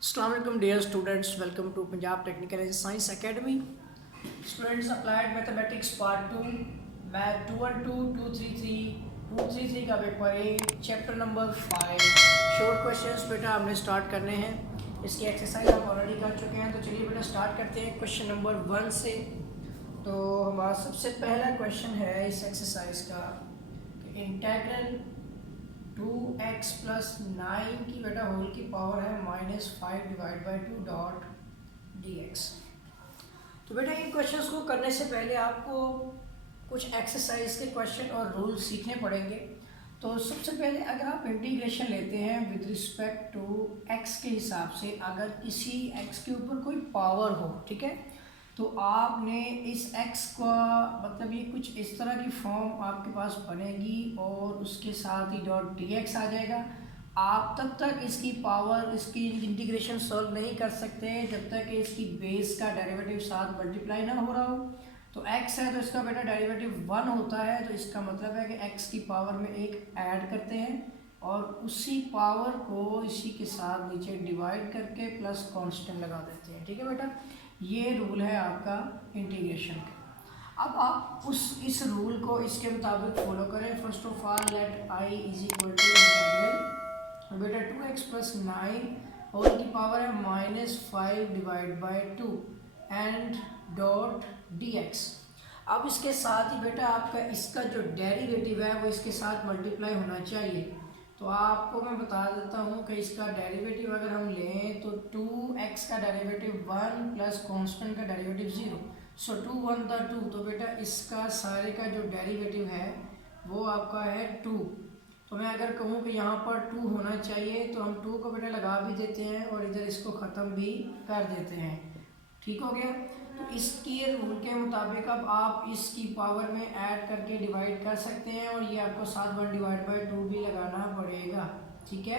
अस्सलाम वालेकुम dear students, welcome to Punjab technical and science academy. Students, applied mathematics part 2 math 212 233 233 का paper A, chapter number 5 short questions बेटा हमने start करने हैं। इसकी एक्सरसाइज आप ऑलरेडी कर चुके हैं, तो चलिए बेटा स्टार्ट करते हैं क्वेश्चन नंबर 1 से। तो हमारा सबसे पहला क्वेश्चन है इस एक्सरसाइज का कि इंटेग्रल 2x प्लस 9 की बेटा होल की पावर है -5 डिवाइड बाई 2 डॉट dx। तो बेटा इन क्वेश्चंस को करने से पहले आपको कुछ एक्सरसाइज के क्वेश्चन और रूल सीखने पड़ेंगे। तो सबसे पहले अगर आप इंटीग्रेशन लेते हैं विद रिस्पेक्ट टू x के हिसाब से, अगर किसी x के ऊपर कोई पावर हो, ठीक है, तो आपने इस x का मतलब ये कुछ इस तरह की फॉर्म आपके पास बनेगी और उसके साथ ही डॉट dx आ जाएगा। आप तब तक इसकी पावर, इसकी इंटीग्रेशन सॉल्व नहीं कर सकते जब तक कि इसकी बेस का डेरिवेटिव साथ मल्टीप्लाई ना हो रहा हो। तो x है तो इसका बेटा डेरिवेटिव 1 होता है, तो इसका मतलब है कि x की पावर में एक ऐड करते हैं और उसी पावर को इसी के साथ नीचे डिवाइड करके प्लस कांस्टेंट लगा देते हैं। ठीक है बेटा, ये रूल है आपका इंटीग्रेशन का। अब आप इस रूल को इसके मुताबिक फॉलो करें। First of all let I is equal to integral बेटा 2x प्लस 9 होल की पावर है -5 divide by 2 and dot dx। अब इसके साथ ही बेटा आपका इसका जो डेरिवेटिव है वो इसके साथ मल्टीप्लाई होना चाहिए। तो आपको मैं बता देता हूँ कि इसका डेरिवेटिव अगर हम लें तो 2x का डेरिवेटिव 1 प्लस कॉन्स्टेंट का डेरिवेटिव 0, सो 2 1 द 2। तो बेटा इसका सारे का जो डेरिवेटिव है वो आपका है 2। तो मैं अगर कहूँ कि यहाँ पर 2 होना चाहिए तो हम 2 को बेटा लगा भी देते हैं और इधर इसको ख़त्म भी कर देते हैं। ठीक हो गया। तो इसके रूल के मुताबिक अब आप इसकी पावर में ऐड करके डिवाइड कर सकते हैं और ये आपको साथ 1 डिवाइड बाई 2 भी लगाना पड़ेगा। ठीक है,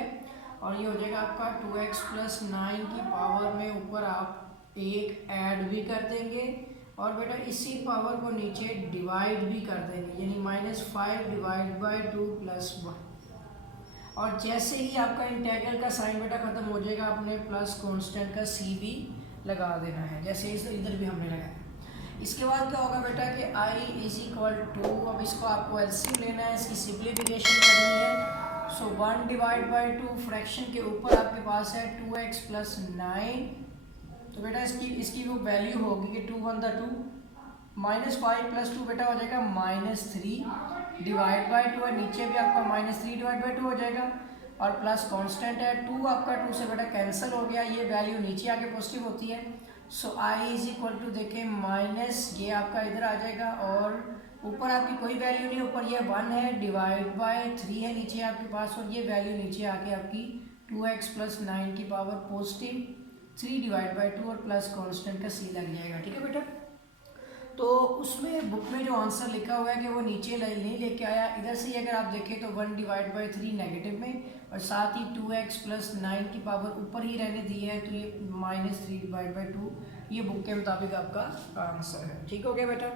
और ये हो जाएगा आपका 2x प्लस 9 की पावर में ऊपर आप एक ऐड भी कर देंगे और बेटा इसी पावर को नीचे डिवाइड भी कर देंगे, यानी -5 डिवाइड बाई 2 प्लस 1। और जैसे ही आपका इंटीग्रल का साइन बेटा खत्म हो जाएगा, आपने प्लस कांस्टेंट का c भी लगा देना है, जैसे इस इधर भी हमने लगाया। इसके बाद क्या होगा बेटा कि i इज इक्वल टू, अब इसको आपको एलसीएम लेना है, इसकी सिंप्लीफिकेशन करनी है। सो 1 डिवाइड बाई 2 फ्रैक्शन के ऊपर आपके पास है 2x प्लस 9। तो बेटा इसकी वो वैल्यू होगी कि 2 1 द 2, -5 प्लस 2 बेटा हो जाएगा -3 डिवाइड बाई 2 और नीचे भी आपका -3 डिवाइड बाई 2 हो जाएगा और प्लस कांस्टेंट है 2, आपका 2 से बेटा कैंसिल हो गया, ये वैल्यू नीचे आके पॉजिटिव होती है। सो आई इज इक्वल टू देखें माइनस ये आपका इधर आ जाएगा और ऊपर आपकी कोई वैल्यू नहीं, ऊपर ये 1 है डिवाइड बाई 3 है नीचे आपके पास और ये वैल्यू नीचे आके आपकी 2x प्लस 9 की पावर पॉजिटिव 3 डिवाइड बाई 2 और प्लस कांस्टेंट का c लग जाएगा। ठीक है बेटा, तो उसमें बुक में जो आंसर लिखा हुआ है कि वो नीचे नहीं लेके आया, इधर से ही अगर आप देखें तो 1 डिवाइड बाई 3 नेगेटिव में और साथ ही 2x प्लस 9 की पावर ऊपर ही रहने दी है, तो ये -3 डिवाइड बाई 2 ये बुक के मुताबिक आपका आंसर है। ठीक हो गया बेटा,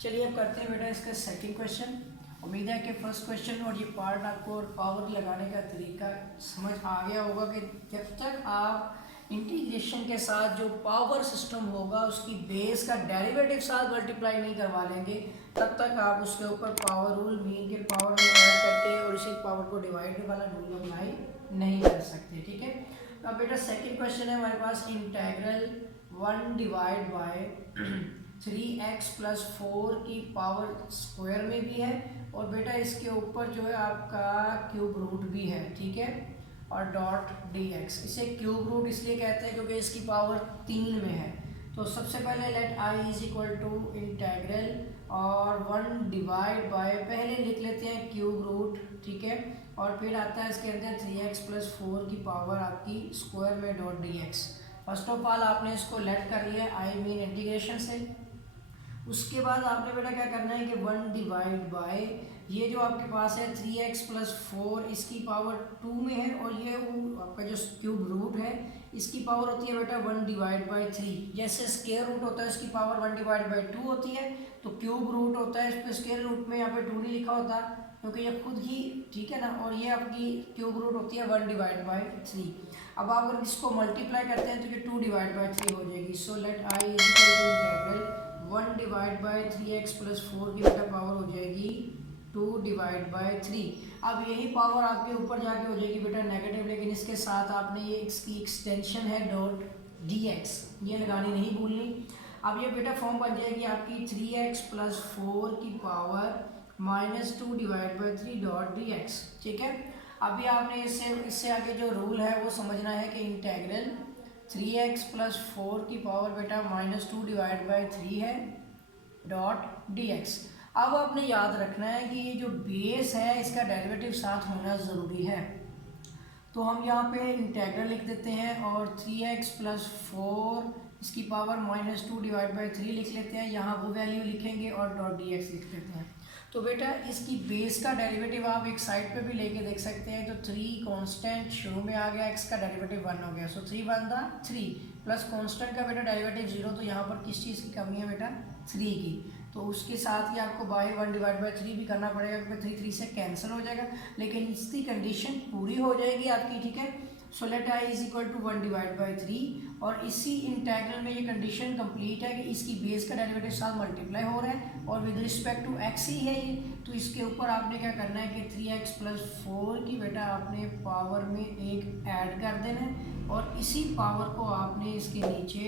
चलिए अब करते हैं बेटा इसका सेकंड क्वेश्चन। उम्मीद है कि फर्स्ट क्वेश्चन और ये पार्ट आपको पावर लगाने का तरीका समझ आ गया होगा कि जब तक आप इंटीग्रेशन के साथ जो पावर सिस्टम होगा उसकी बेस का डेरिवेटिव साथ मल्टीप्लाई नहीं करवा लेंगे, तब तक आप उसके ऊपर पावर रूल मीन के पावर में ऐड करके और इसी पावर को डिवाइड वाला रूल अप्लाई नहीं कर सकते। ठीक है, तो अब बेटा सेकंड क्वेश्चन है हमारे पास, integral 1 divide by 3x plus 4 की पावर स्क्वायर में भी है और बेटा इसके ऊपर जो है आपका क्यूब रूट भी है। ठीक है, और डॉट dx। इसे क्यूब रूट इसलिए कहते हैं क्योंकि इसकी पावर 3 में है। तो सबसे पहले let i is equal to integral और 1 डिवाइड बाय, पहले लिख लेते हैं क्यूब रूट। ठीक है, और फिर आता है इसके अंदर 3x प्लस 4 की पावर आपकी स्क्वायर में dot dx। First of all आपने इसको लेट कर लिया आई मीन इंटीग्रेशन से। उसके बाद आपने बेटा क्या करना है कि 1 डिवाइड बाय ये जो आपके पास है 3x प्लस 4 इसकी पावर 2 में है और ये वो आपका जो क्यूब रूट है इसकी पावर होती है बेटा 1 डिवाइड बाई 3। जैसे स्क्वायर रूट होता है इसकी पावर 1 डिवाइड बाई 2 होती है, तो क्यूब रूट होता है इस पर स्क्वायर रूट में यहाँ पे 2 नहीं लिखा होता, क्योंकि ये खुद ही, ठीक है ना, और ये आपकी क्यूब रूट होती है 1/3। अब आप अगर इसको मल्टीप्लाई करते हैं तो ये 2/3 हो जाएगी। So let I is equal to integral 1/3x + 4 की बेटा पावर हो जाएगी 2/3। अब यही पावर आपके ऊपर जाके हो जाएगी बेटा नेगेटिव, लेकिन इसके साथ आपने ये इसकी एक्सटेंशन है डॉट dx, ये लगानी नहीं भूलनी। अब ये बेटा फॉर्म बन जाएगी आपकी 3x + 4 की पावर -2/3 डॉट dx, ठीक है। अभी आपने इससे आगे जो रूल है वो समझना है कि इंटेग्रल 3x + 4 की पावर बेटा -2/3 है डॉट dx। अब आपने याद रखना है कि ये जो बेस है इसका डेरिवेटिव साथ होना ज़रूरी है, तो हम यहाँ पे इंटेग्रल लिख देते हैं और 3x + 4 इसकी पावर -2/3 लिख लेते हैं, यहाँ वो वैल्यू लिखेंगे और डॉट dx लिख देते हैं। तो बेटा इसकी बेस का डेरिवेटिव आप एक साइड पे भी लेके देख सकते हैं। तो 3 कांस्टेंट शुरू में आ गया, x का डेरिवेटिव 1 हो गया, सो 3 बनता 3 प्लस कांस्टेंट का बेटा डेरिवेटिव 0, तो यहाँ पर किस चीज़ की कमी है बेटा 3 की, तो उसके साथ ही आपको बाई 1/3 भी करना पड़ेगा क्योंकि 3 3 से कैंसिल हो जाएगा, लेकिन इसकी कंडीशन पूरी हो जाएगी आपकी, ठीक है। So let I is equal to 1/3 और इसी इंटेग्रल में ये कंडीशन कंप्लीट है कि इसकी बेस का डेरिवेटिव साथ मल्टीप्लाई हो रहा है और विद रिस्पेक्ट टू x ही है ये, तो इसके ऊपर आपने क्या करना है कि 3x + 4 की बेटा आपने पावर में एक ऐड कर देना है और इसी पावर को आपने इसके नीचे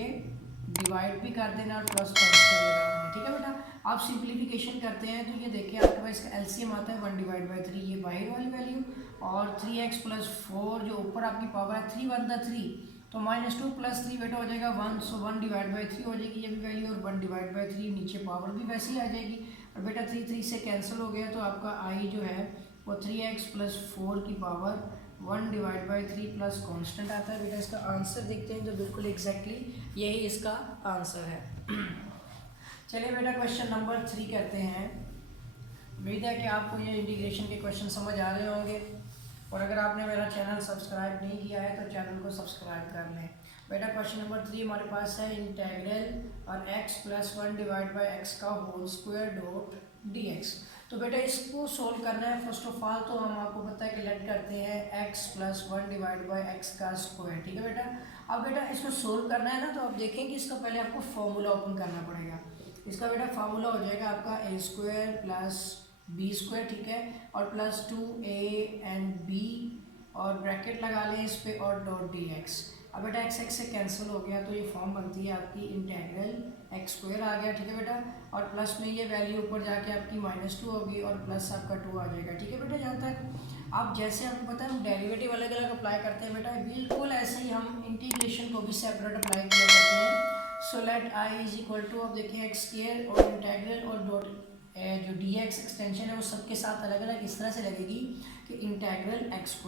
डिवाइड भी कर देना और प्लस कांस्टेंट लगाना है, ठीक है बेटा। आप सिंप्लीफिकेशन करते हैं तो ये देखिए आपके पास इसका एलसीएम आता है 1/3, ये बाहर वाली वैल्यू, और 3x + 4 जो ऊपर आपकी पावर है 3 1 3, तो -2 + 3 बेटा हो जाएगा 1, सो 1/3 हो जाएगी ये भी वैल्यू, और 1/3 नीचे पावर भी वैसे ही आ जाएगी, और बेटा 3 3 से कैंसिल हो गया, तो आपका आई जो है वो 3x + 4 की पावर 1/3 प्लस कांस्टेंट आता है। बेटा इसका आंसर देखते हैं तो बिल्कुल एग्जैक्टली यही इसका आंसर है। चलिए बेटा क्वेश्चन नंबर 3 करते हैं। उम्मीद है कि आपको ये इंटीग्रेशन के क्वेश्चन समझ आ रहे होंगे, और अगर आपने मेरा चैनल सब्सक्राइब नहीं किया है तो चैनल को सब्सक्राइब कर लें। बेटा क्वेश्चन नंबर 3 हमारे पास है इंटीग्रल और x + 1/x का होल स्क्वायर डॉट dx। तो बेटा इसको सोल्व करना है। फर्स्ट ऑफ ऑल तो हम आपको पता है कि लेट करते हैं x + 1/x का स्क्वायर, ठीक है बेटा। अब बेटा इसको सोल्व करना है ना, तो आप देखेंगे इसका पहले आपको फॉर्मूला ओपन करना पड़ेगा। इसका बेटा फार्मूला हो जाएगा आपका a² + b², ठीक है, और प्लस 2a and b और ब्रैकेट लगा लें इस पे और डॉट dx। अब बेटा x से कैंसिल हो गया तो ये फॉर्म बनती है आपकी इंटीग्रल x² आ गया, ठीक है बेटा, और प्लस में ये वैल्यू ऊपर जाके आपकी -2 होगी और प्लस आपका 2 आ जाएगा, ठीक है बेटा। जहाँ तक अब जैसे आपको पता है हम डेरिवेटिव अलग अलग अप्लाई करते हैं बेटा, बिल्कुल ऐसे ही हम इंटीग्रेशन को भी सेपरेट अप्लाई किया करते हैं। So let I is equal to, अब देखिए x² और इंटीग्रल और डॉट जो dx एक्सटेंशन है वो सबके साथ अलग अलग इस तरह से लगेगी कि इंटीग्रल x²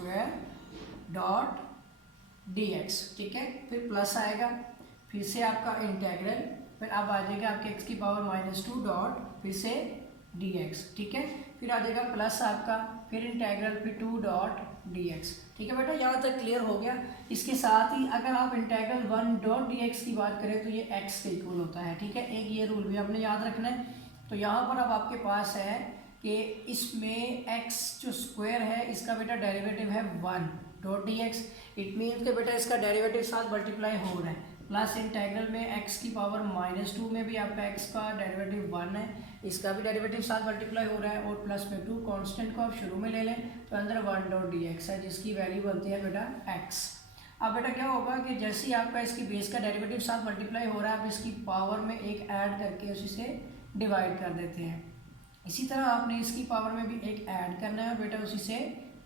डॉट dx, ठीक है, फिर प्लस आएगा, फिर से आपका इंटीग्रल, फिर अब आ जाएगा आपके x की पावर -2 डॉट फिर से dx, ठीक है, फिर आ जाएगा प्लस आपका, फिर इंटीग्रल, फिर 2 डॉट dx, ठीक है बेटा। यहाँ तक क्लियर हो गया। इसके साथ ही अगर आप इंटीग्रल 1 डॉट dx की बात करें तो ये x के इक्वल होता है, ठीक है, एक ये रूल भी आपने याद रखना है। तो यहाँ पर अब आपके पास है कि इसमें x जो स्क्वायर है इसका बेटा डेरिवेटिव है 1 डॉट dx, इट मीन्स कि बेटा इसका डेरिवेटिव साथ मल्टीप्लाई हो रहा है, प्लस इंटीग्रल में x की पावर -2 में भी आपका x का डेरिवेटिव 1 है, इसका भी डेरिवेटिव साथ मल्टीप्लाई हो रहा है, और प्लस में 2 कांस्टेंट को आप शुरू में ले लें तो अंदर 1 डॉट dx है जिसकी वैल्यू बनती है बेटा x। अब बेटा क्या होगा कि जैसे ही आपका इसकी बेस का डेरिवेटिव साथ मल्टीप्लाई हो रहा है, आप इसकी पावर में एक ऐड करके उसी से डिवाइड कर देते हैं। इसी तरह आपने इसकी पावर में भी एक ऐड करना है और बेटा उसी से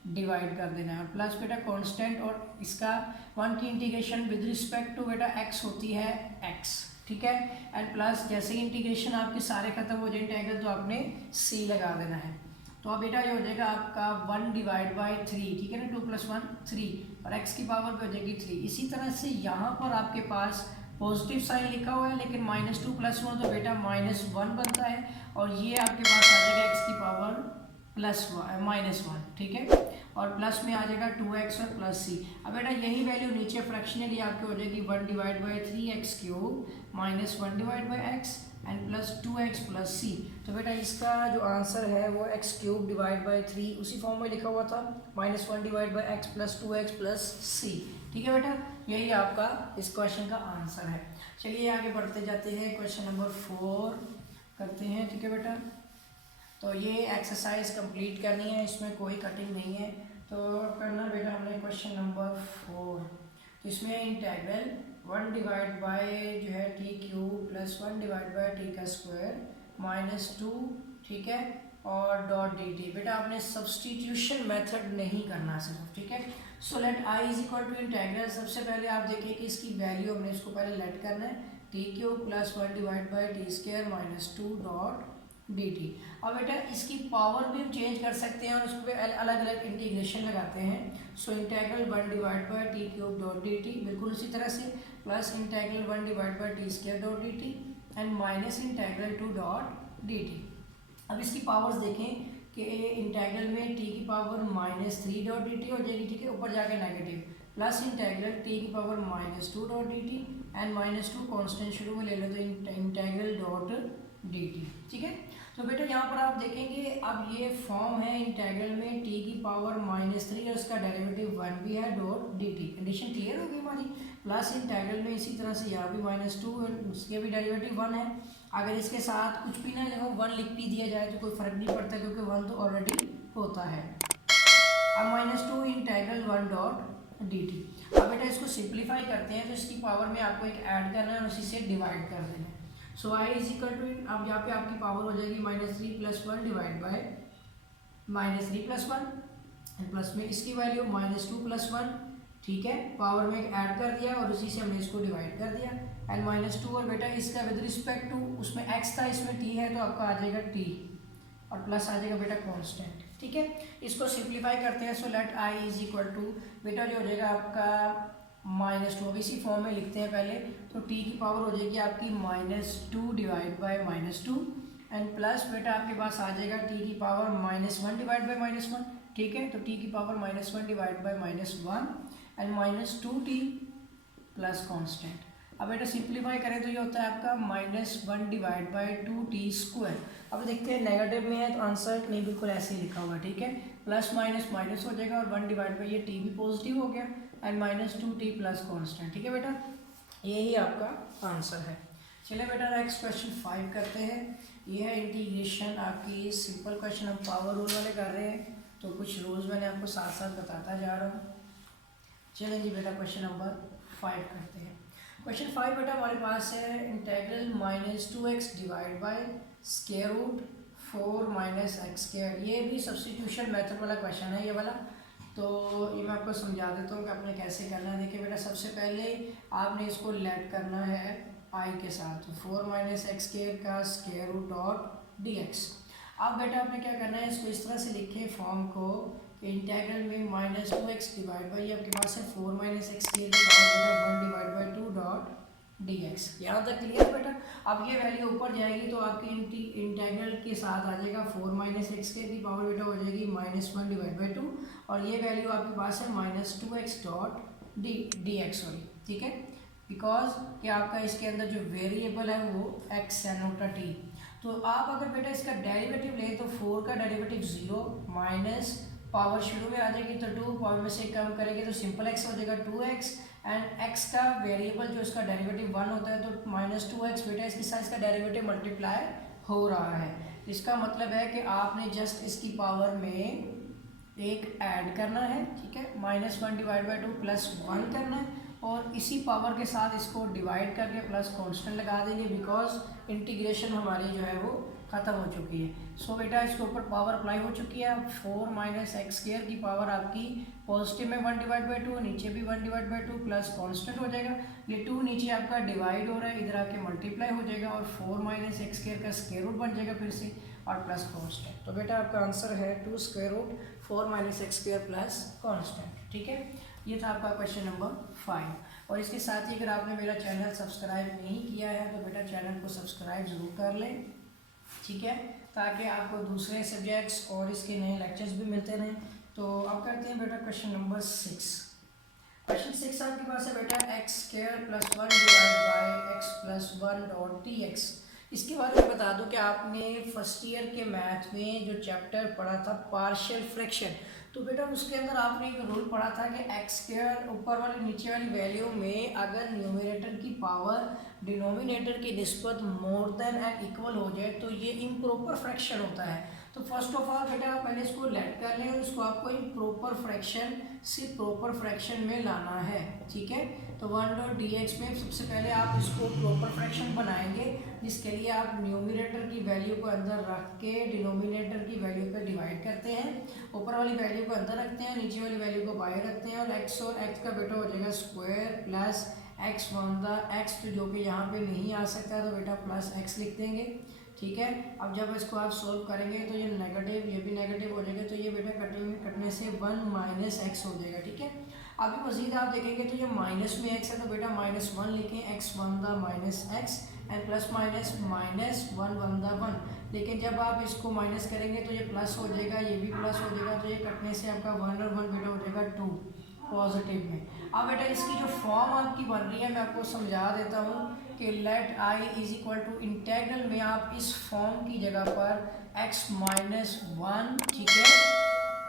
डिवाइड कर देना है, और प्लस बेटा कांस्टेंट और इसका 1 की इंटीग्रेशन विद रिस्पेक्ट टू बेटा x होती है x, ठीक है, एंड प्लस जैसे ही इंटीग्रेशन आपके सारे खत्म हो जाए इंटीग्रल तो आपने c लगा देना है। तो अब बेटा ये हो जाएगा आपका 1/3, ठीक है ना, 2 + 1 3, और x की पावर पे हो जाएगी 3। इसी तरह से यहाँ पर आपके पास पॉजिटिव साइन लिखा हुआ है लेकिन -2 + 1 तो बेटा -1 बनता है, और ये आपके पास आ जाएगा x की पावर -1, ठीक है, और प्लस में आ जाएगा 2x और प्लस c। अब बेटा यही वैल्यू नीचे फ्रैक्शनली आपकी हो जाएगी 1/3x³ -1/x and plus 2x plus सी। तो बेटा इसका जो आंसर है वो एक्स क्यूब डिवाइड बाई 3 उसी फॉर्म में लिखा हुआ था, -1 divide by x plus 2x plus c. ठीक है बेटा, यही आपका इस क्वेश्चन का आंसर है। चलिए आगे बढ़ते जाते हैं, क्वेश्चन नंबर 4 करते हैं। ठीक है बेटा, तो ये एक्सरसाइज कंप्लीट करनी है, इसमें कोई कटिंग नहीं है। तो करना बेटा हमने क्वेश्चन नंबर 4, तो इसमें इंटेग्रल 1 डिवाइड बाय जो है T cube plus 1 divide bye T का स्क्वायर -2, ठीक है, और डॉट डी टी। बेटा आपने सब्सटीट्यूशन मेथड नहीं करना सिर्फ, ठीक है। So let I is equal to integral, सबसे पहले आप देखिए कि इसकी वैल्यू हमने इसको पहले लेट करना है, T cube plus 1 divide by t square -2 dot d t. अब बेटा इसकी पावर भी हम चेंज कर सकते हैं और उस पर अलग अलग इंटीग्रेशन लगाते हैं। So integral 1 divide by t cube dot d t, बिल्कुल उसी तरह से, plus integral 1 divide by t square dot d t and minus integral 2 dot d t. अब इसकी पावर्स देखें कि इंटेग्रल में टी की पावर -3 डॉट डी टी हो जाएगी, ठीक है, ऊपर जाके नेगेटिव, प्लस इंटेग्रल टी की power -2 dot d t and -2 constant शुरू में ले लो तो इंटेग्रल डॉट डी टी। ठीक है, तो बेटा यहाँ पर आप देखेंगे अब ये फॉर्म है इंटेग्रल में टी की पावर -3 और उसका डेरिवेटिव 1 भी है dot d T. Condition clear होगी हमारी। प्लस इंटेग्रल में इसी तरह से यहाँ भी -2 है, उसके भी डेरिवेटिव 1 है। अगर इसके साथ कुछ भी ना लिखो 1 लिख भी दिया जाए तो कोई फर्क नहीं पड़ता क्योंकि 1 तो ऑलरेडी होता है। अब -2 इंटेग्रल 1 डॉट डी टी। अब बेटा इसको सिंप्लीफाई करते हैं तो इसकी पावर में आपको एक ऐड करना है और उसी से डिवाइड कर देना है। सो आई इज इक्वल टू, अब यहाँ पे आपकी पावर हो जाएगी -3 plus 1 divide by -3 plus 1 plus में इसकी वैल्यू -2 प्लस 1, ठीक है, पावर में एक ऐड कर दिया और उसी से हमने इसको डिवाइड कर दिया एंड -2 और बेटा इसका विद रिस्पेक्ट टू उसमें x था इसमें t है तो आपका आ जाएगा t और प्लस आ जाएगा बेटा कांस्टेंट। ठीक है, इसको सिंप्लीफाई करते हैं। So let i is equal to बेटा जो हो जाएगा आपका -2, अब इसी फॉर्म में लिखते हैं पहले, तो t की पावर हो जाएगी आपकी -2 डिवाइड बाय -2 एंड प्लस बेटा आपके पास आ जाएगा t की पावर -1 डिवाइड बाय -1, ठीक है, तो t की power -1 divide by -1 and -2t plus constant. अब बेटा सिंप्लीफाई करें तो ये होता है आपका -1 डिवाइड बाय 2t स्क्वायर। अब देखते हैं नेगेटिव में है तो आंसर नहीं बिल्कुल ऐसे ही लिखा हुआ, ठीक है, प्लस माइनस माइनस हो जाएगा और 1 डिवाइड बाई ये t भी पॉजिटिव हो गया एंड -2t प्लस कांस्टेंट। ठीक है बेटा, यही आपका आंसर है। चलिए बेटा नेक्स्ट क्वेश्चन 5 करते हैं। ये है इंटीग्रेशन आपकी, सिंपल क्वेश्चन हम पावर रूल वाले कर रहे हैं तो कुछ रूल्स मैंने आपको साथ साथ बताता जा रहा हूँ। चलिए जी बेटा क्वेश्चन नंबर 5 करते हैं। क्वेश्चन 5 बेटा हमारे पास है integral -2x divide by square root 4 - x square. ये भी सब्स्टिट्यूशन मेथड वाला क्वेश्चन है ये वाला, तो ये मैं आपको समझा देता हूँ कि आपने कैसे करना है। देखिए बेटा सबसे पहले आपने इसको लेट करना है i के साथ, तो 4 - x स्क्वायर का स्क्वायर रूट डॉट dx। अब बेटा आपने क्या करना है, इसको इस तरह से लिखे फॉर्म को, इंटेग्रल में -2x डिवाइड बाई आपके पास है 4 - x स्क्वायर की power 1 divide by 2 dot dx। यहाँ तक क्लियर बेटा। अब ये वैल्यू ऊपर जाएगी तो आपकी इंटेग्रल के साथ आ जाएगा 4 - x स्क्वायर की पावर बेटा हो जाएगी -1 डिवाइड बाई 2 और ये वैल्यू आपके पास है -2x डॉट dx, सॉरी, ठीक है, बिकॉज कि आपका इसके अंदर जो वेरिएबल है वो x है नोटा t। तो आप अगर बेटा इसका डेरिवेटिव लें तो 4 का डेरिवेटिव 0 माइनस पावर शुरू में आ जाएगी तो 2 पावर में से कम करेंगे तो सिंपल x हो जाएगा 2x एंड x का वेरिएबल जो इसका डेरिवेटिव 1 होता है तो -2x बेटा इसके साथ इसका डेरिवेटिव मल्टीप्लाई हो रहा है। इसका मतलब है कि आपने जस्ट इसकी पावर में एक ऐड करना है, ठीक है, -1 डिवाइड बाई 2 प्लस 1 करना है और इसी पावर के साथ इसको डिवाइड करके प्लस कांस्टेंट लगा देंगे बिकॉज इंटीग्रेशन हमारी जो है वो ख़त्म हो चुकी है। सो बेटा इसके ऊपर पावर अप्लाई हो चुकी है। अब 4 - x स्क्वायर की पावर आपकी पॉजिटिव में 1 डिवाइड बाई 2, नीचे भी 1 डिवाइड बाई 2 प्लस कांस्टेंट हो जाएगा। ये 2 नीचे आपका डिवाइड हो रहा है, इधर आके मल्टीप्लाई हो जाएगा और 4 - x स्क्वायर का स्क्वायर रूट बन जाएगा फिर से और प्लस कांस्टेंट। तो बेटा आपका आंसर है 2 square root 4 - x square plus constant. ठीक है, ये था आपका क्वेश्चन नंबर 5। और इसके साथ ही अगर आपने मेरा चैनल सब्सक्राइब नहीं किया है तो बेटा चैनल को सब्सक्राइब ज़रूर कर लें, ठीक है, ताकि आपको दूसरे सब्जेक्ट्स और इसके नए लेक्चर्स भी मिलते रहें। तो अब करते हैं बेटा क्वेश्चन नंबर 6। क्वेश्चन 6 आपके पास है बेटा x² + 1 divide by x + 1 dot dx। इसके बाद मैं बता दूं कि आपने फर्स्ट ईयर के मैथ में जो चैप्टर पढ़ा था पार्शियल फ्रैक्शन, तो बेटा उसके अंदर आपने एक रूल पढ़ा था कि एक्स स्क्वायर ऊपर वाली नीचे वाली वैल्यू में अगर न्यूमरेटर की पावर डिनोमिनेटर की निस्बत मोर देन एंड इक्वल हो जाए तो ये इम्प्रॉपर फ्रैक्शन होता है। तो फर्स्ट ऑफ ऑल बेटा आप पहले इसको लेट कर लें और इसको आपको इम्प्रॉपर फ्रैक्शन से प्रॉपर फ्रैक्शन में लाना है, ठीक है। तो 1.dx में सबसे पहले आप इसको प्रॉपर फ्रैक्शन बनाएंगे, जिसके लिए आप न्यूमरेटर की वैल्यू को अंदर रख के डिनोमिनेटर की वैल्यू पे डिवाइड करते हैं। ऊपर वाली वैल्यू को अंदर रखते हैं, नीचे वाली वैल्यू को बाहर रखते हैं, और x का बेटा हो जाएगा square plus x one the x, तो जो कि यहाँ पे नहीं आ सकता तो बेटा प्लस एक्स लिख देंगे, ठीक है। अब जब इसको आप सोल्व करेंगे तो ये नेगेटिव, ये भी नेगेटिव हो जाएगा, तो ये बेटा कटने से 1 माइनस एक्स हो जाएगा, ठीक है। अभी मजीद आप देखेंगे तो ये माइनस में एक्स है, तो बेटा -1 लिखें, x one the minus x and plus minus -1 one the 1। लेकिन जब आप इसको माइनस करेंगे तो ये प्लस हो जाएगा, ये भी प्लस हो जाएगा, तो ये कटने से आपका 1 और 1 बेटा हो जाएगा 2 पॉजिटिव में। अब बेटा इसकी जो फॉर्म आपकी बन रही है मैं आपको समझा देता हूँ कि let I is equal to integral में आप इस फॉर्म की जगह पर x -1, ठीक है,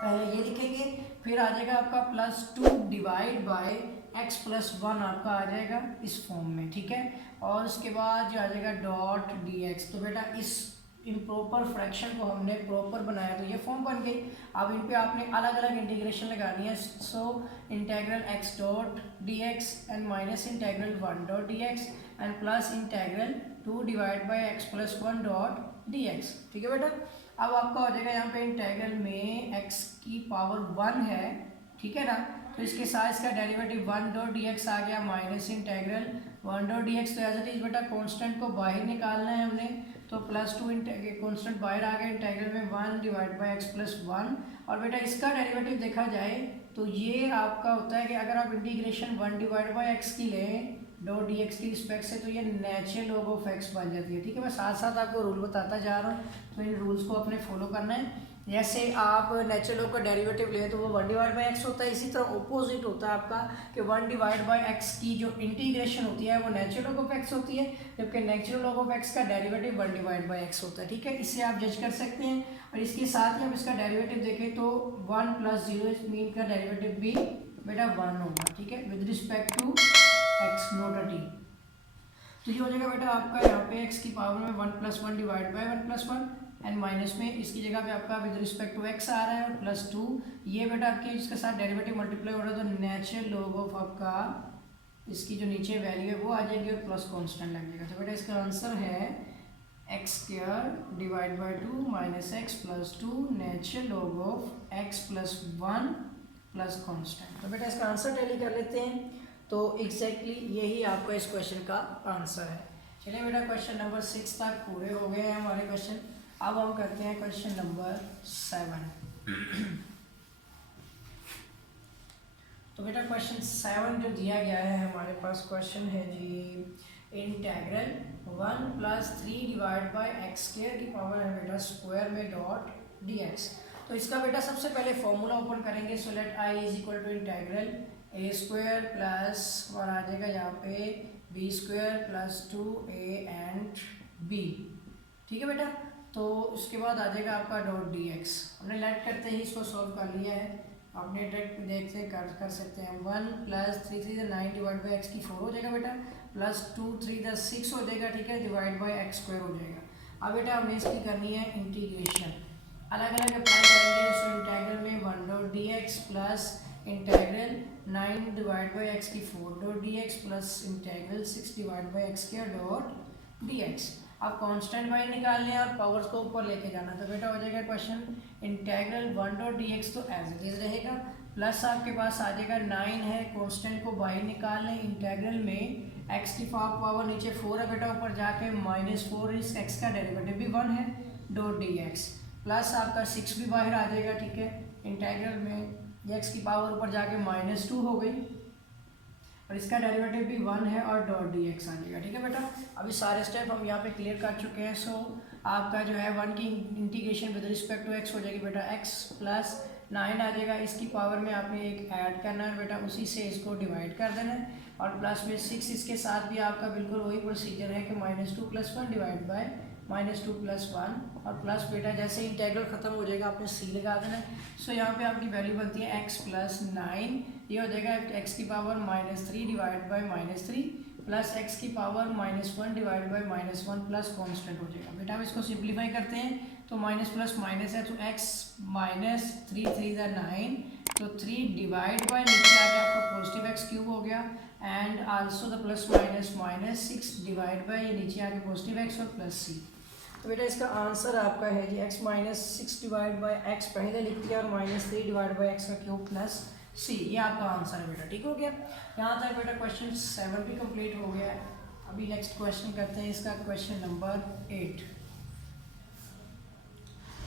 पहले ये लिखेंगे, फिर आ जाएगा आपका +2 डिवाइड बाय x + 1 आपका आ जाएगा इस फॉर्म में, ठीक है। और उसके बाद जो आ जाएगा डॉट dx। तो बेटा इस इम्प्रॉपर फ्रैक्शन को हमने प्रॉपर बनाया तो ये फॉर्म बन गई। अब इन पे आपने अलग अलग इंटीग्रेशन लगानी है, so integral x dot dx and minus integral 1 dot dx and plus integral 2 divide by x + 1 dot dx, ठीक है बेटा। अब आपका हो जाएगा यहाँ पे इंटेग्रल में x की पावर 1 है, ठीक है ना, तो इसके साथ इसका डेरिवेटिव 1 डॉट dx आ गया माइनस इंटेग्रल 1 डॉट dx। तो एज इट इज बेटा कांस्टेंट को बाहर निकालना है हमने, तो +2 कांस्टेंट बाहर आ गया, इंटेग्रल में 1 डिवाइड बाय x + 1। और बेटा इसका डेरिवेटिव देखा जाए तो ये आपका होता है कि अगर आप इंटीग्रेशन 1 डिवाइड बाय x की लें डॉट dx की रिस्पेक्ट से तो ये नेचुरल लॉग ऑफ x बन जाती है, ठीक है। मैं साथ साथ आपको रूल बताता जा रहा हूँ, तो इन रूल्स को अपने फॉलो करना है। जैसे आप नेचुरल लॉग का डेरिवेटिव लें तो वो 1 डिवाइड बाय x होता है, इसी तरह ऑपोजिट होता है आपका कि 1 डिवाइड बाय x की जो इंटीग्रेशन होती है वो नेचुरल लॉग ऑफ x होती है, जबकि नेचुरल लॉग ऑफ x का डेरिवेटिव 1 डिवाइड बाय x होता है, ठीक है। इससे आप जज कर सकते हैं। और इसके साथ ही हम इसका डेरिवेटिव देखें तो 1 + 0 मीन का डेरिवेटिव भी बेटा 1 होगा, ठीक है, with respect to x not a t। तो ये हो जाएगा बेटा आपका यहाँ पे x की पावर में 1 + 1 डिवाइड बाय 1 + 1 एंड माइनस में इसकी जगह पे आपका विद रिस्पेक्ट टू x आ रहा है, और +2 ये बेटा आपके इसके साथ डेरिवेटिव मल्टीप्लाई हो रहा है, तो नेचुरल लॉग ऑफ आपका इसकी जो नीचे वैल्यू है वो आ जाएगी और प्लस कांस्टेंट लग जाएगा। तो बेटा इसका आंसर है x² divide by 2 minus x + 2 natural log of x + 1 plus constant. तो बेटा इसका आंसर टैली कर लेते हैं, तो एग्जैक्टली यही आपका इस क्वेश्चन का आंसर है। चलिए बेटा क्वेश्चन नंबर 6 तक पूरे हो गए हैं हमारे क्वेश्चन। अब हम करते हैं क्वेश्चन नंबर 7। तो बेटा क्वेश्चन 7 जो दिया गया है हमारे पास क्वेश्चन है जी, इंटेग्रल 1 + 3 डिवाइड बाय x² की पावर है बेटा स्क्वायर में डॉट dx। तो इसका बेटा सबसे पहले फॉर्मूला ओपन करेंगे, so let i is equal to integral a² plus और आ जाएगा यहाँ पे b² + 2a एंड b, ठीक है बेटा। तो उसके बाद आ जाएगा आपका डॉट dx। हमने लेट करते ही इसको सॉल्व कर लिया है, आपने डायरेक्ट देखते कर सकते हैं। 1 + 3 3 9 डिवाइड बाई x की 4 हो जाएगा बेटा, +2 3 6 हो जाएगा, ठीक है, डिवाइड बाई x² हो जाएगा। अब बेटा हमें इसकी करनी है इंटीग्रेशन, अलग अलग अप्लाई करेंगे। सो इंटेग्रल में 1 dot dx plus integral 9 divide by x की 4 dot dx plus integral 6 divide by x² dot dx। अब कांस्टेंट बाहर निकालने हैं और पावर्स को ऊपर लेके जाना, तो बेटा हो जाएगा क्वेश्चन इंटेग्रल 1 डॉट dx तो एज इट इज रहेगा, प्लस आपके पास आ जाएगा 9 है, कांस्टेंट को बाहर निकाल लें, इंटेग्रल में x की पावर नीचे 4 है बेटा, ऊपर जाके -4 इस x का डेरिवेटिव भी 1 है डॉट dx, प्लस आपका 6 भी बाहर आ जाएगा, ठीक है। इंटेग्रल में x की पावर ऊपर जाके -2 हो गई और इसका डेरिवेटिव भी 1 है और डॉट dx आ जाएगा, ठीक है बेटा। अभी सारे स्टेप हम यहाँ पे क्लियर कर चुके हैं। सो आपका जो है 1 की integration with respect to x हो जाएगी बेटा x + 9 आ जाएगा, इसकी पावर में आपने एक ऐड करना है बेटा, उसी से इसको डिवाइड कर देना है। और प्लस में 6 इसके साथ भी आपका बिल्कुल वही प्रोसीजर है कि -2 + 1 डिवाइड बाय -2 + 1 और प्लस बेटा जैसे इंटेग्रल खत्म हो जाएगा आपने सी लगा देना। सो यहाँ पे आपकी वैल्यू बनती है x + 9, ये हो जाएगा x की power -3 divide by -3 plus x की power -1 divide by -1 plus constant हो जाएगा। बेटा अब इसको सिंप्लीफाई करते हैं तो माइनस प्लस माइनस है तो x -3 3 9, तो 3 डिवाइड बाय नीचे आके आपका पॉजिटिव x क्यूब हो गया and also the plus minus 6 divide by ये नीचे आके पॉजिटिव x और प्लस c। तो बेटा इसका आंसर आपका है जी x -6 डिवाइड बाय x पहले लिख दिया और -3 डिवाइड बाय x का क्यूब प्लस c, ये आपका आंसर है बेटा। ठीक हो गया, यहाँ तक बेटा क्वेश्चन 7 भी कंप्लीट हो गया है। अभी नेक्स्ट क्वेश्चन करते हैं इसका क्वेश्चन नंबर 8।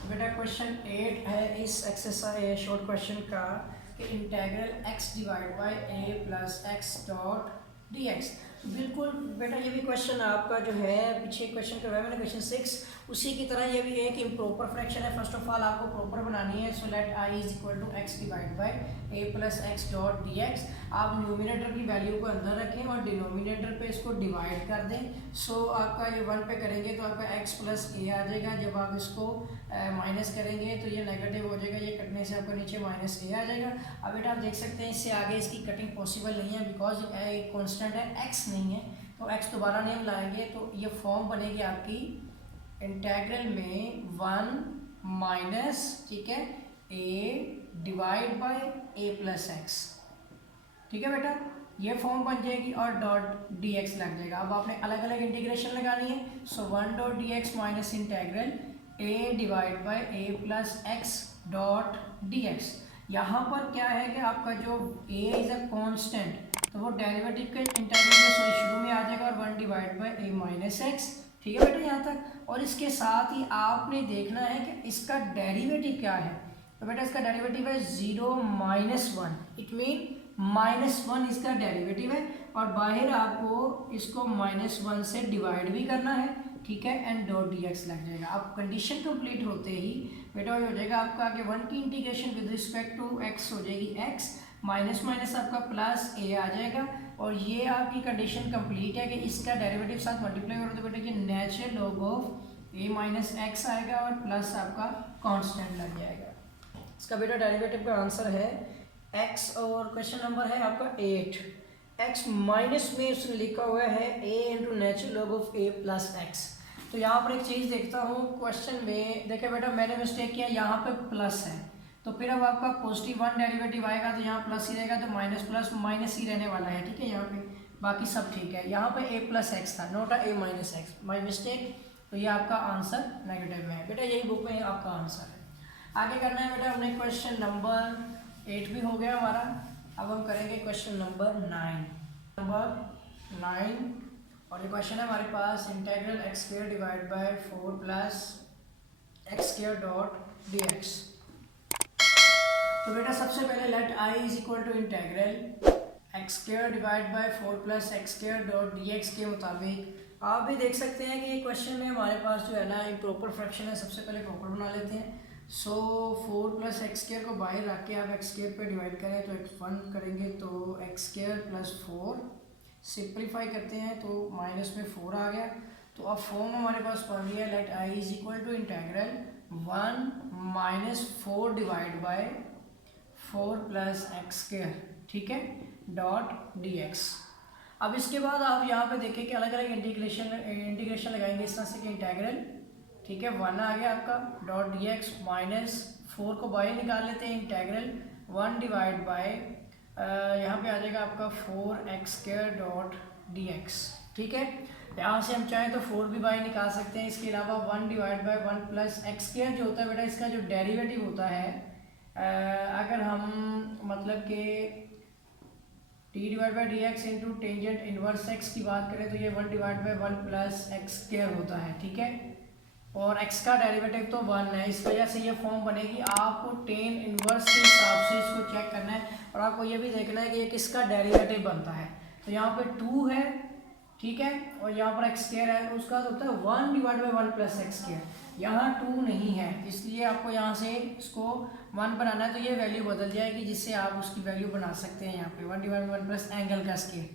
बेटा क्वेश्चन 8 है इस एक्सरसाइज शॉर्ट क्वेश्चन का कि integral x divide by a plus x dot dx। बिल्कुल बेटा ये भी क्वेश्चन आपका जो है पीछे क्वेश्चन करवाया मैंने क्वेश्चन 6, उसी की तरह ये भी एक इम्प्रॉपर फ्रैक्शन है। फर्स्ट ऑफ ऑल आपको प्रॉपर बनानी है। So let i = x divide by a plus x dot dx। आप न्यूमिनेटर की वैल्यू को अंदर रखें और डिनोमिनेटर पे इसको डिवाइड कर दें। सो आपका ये 1 पे करेंगे तो आपका x प्लस a आ जाएगा। जब आप इसको माइनस करेंगे तो ये नेगेटिव हो जाएगा, ये कटने से आपका नीचे -a आ जाएगा। अब बेटा आप देख सकते हैं इससे आगे इसकी कटिंग पॉसिबल नहीं है बिकॉज एक कॉन्स्टेंट है, x नहीं है, तो x दोबारा नहीं लाएंगे तो ये फॉर्म बनेगी आपकी इंटेग्रल में 1 माइनस, ठीक है, a divide by a plus x। ठीक है बेटा, ये फॉर्म बन जाएगी और डॉट dx लग जाएगा। अब आपने अलग अलग इंटीग्रेशन लगानी है। सो 1 dot dx minus integral a divide by a plus x dot dx। यहाँ पर क्या है कि आपका जो a इज अ कांस्टेंट, तो वो डेरिवेटिव के इंटीग्रल में शुरू में आ जाएगा और 1 divide bye a minus x. ठीक है बेटा यहाँ तक, और इसके साथ ही आपने देखना है कि इसका डेरिवेटिव क्या है। तो बेटा इसका डेरिवेटिव है 0 - 1, इट मीन -1 इसका डेरिवेटिव है और बाहर आपको इसको -1 से डिवाइड भी करना है। ठीक है, एंड डॉट dx लग जाएगा। अब कंडीशन कंप्लीट होते ही बेटा ये हो जाएगा आपका कि 1 की integration with respect to x हो जाएगी x, माइनस माइनस आपका प्लस a आ जाएगा और ये आपकी कंडीशन कंप्लीट है कि इसका डेरिवेटिव साथ मल्टीप्लाई करो तो बेटा ये natural log of a minus x आएगा और प्लस आपका कांस्टेंट लग जाएगा। इसका बेटा डेरिवेटिव का आंसर है x और क्वेश्चन नंबर है आपका 8। x माइनस में उसने लिखा हुआ है a into natural log of a plus x. तो यहाँ पर एक चीज़ देखता हूँ क्वेश्चन में, देखिए बेटा मैंने मिस्टेक किया, यहाँ पे प्लस है तो फिर अब आपका +1 डेरिवेटिव आएगा तो यहाँ प्लस ही रहेगा, तो माइनस प्लस माइनस ही रहने वाला है। ठीक है, यहाँ पे बाकी सब ठीक है। यहाँ पे a प्लस एक्स था, note a minus x, my mistake. तो ये आपका आंसर नेगेटिव में है बेटा, यही बुक में आपका आंसर है। आगे करना है बेटा हमने क्वेश्चन नंबर 8 भी हो गया हमारा। अब हम करेंगे क्वेश्चन नंबर 9 और ये क्वेश्चन है हमारे पास integral x² divide by 4 plus x² dot dx। तो बेटा सबसे पहले let i = integral x² divide by 4 plus x² dot dx के मुताबिक आप भी देख सकते हैं कि ये क्वेश्चन में हमारे पास जो है ना इम्प्रॉपर फ्रैक्शन है। सबसे पहले प्रॉपर बना लेते हैं। सो 4 प्लस x² को बाहर रख के आप x² पे डिवाइड करें तो x1 करेंगे तो x² प्लस 4 सिंप्लीफाई करते हैं तो माइनस में 4 आ गया। तो अब फॉर्म हमारे पास बन रही है लेट i = integral 1 minus 4 divide by 4 plus x², ठीक है, डॉट dx। अब इसके बाद आप यहाँ पे देखें कि अलग अलग इंटीग्रेशन लगाएंगे इस तरह से कि इंटेग्रल, ठीक है, 1 आ गया आपका डॉट dx माइनस 4 को बाहर निकाल लेते हैं, इंटेग्रल 1 डिवाइड बाय यहाँ पे आ जाएगा आपका 4x² डॉट dx। ठीक है, यहाँ से हम चाहें तो 4 भी बाहर निकाल सकते हैं। इसके अलावा 1 डिवाइड बाय 1 प्लस x² जो होता है बेटा इसका जो डेरिवेटिव होता है अगर हम मतलब कि t divide by dx into tangent inverse x की बात करें तो ये 1 डिवाइड बाई 1 प्लस x² होता है। ठीक है, और x का डेरिवेटिव तो 1 है, इस वजह से ये फॉर्म बनेगी। आपको टेन इनवर्स के हिसाब से इसको चेक करना है और आपको ये भी देखना है कि ये किसका डेरिवेटिव बनता है। तो यहाँ पे 2 है, ठीक है, और यहाँ पर x² है तो उसका होता है 1 डिवाइड बाई 1 प्लस x²। यहाँ 2 नहीं है इसलिए आपको यहाँ से इसको 1 बनाना है तो ये वैल्यू बदल जाएगी जिससे आप उसकी वैल्यू बना सकते हैं। यहाँ पे 1 डिवाइड बाई 1 प्लस एंगल का स्केयर।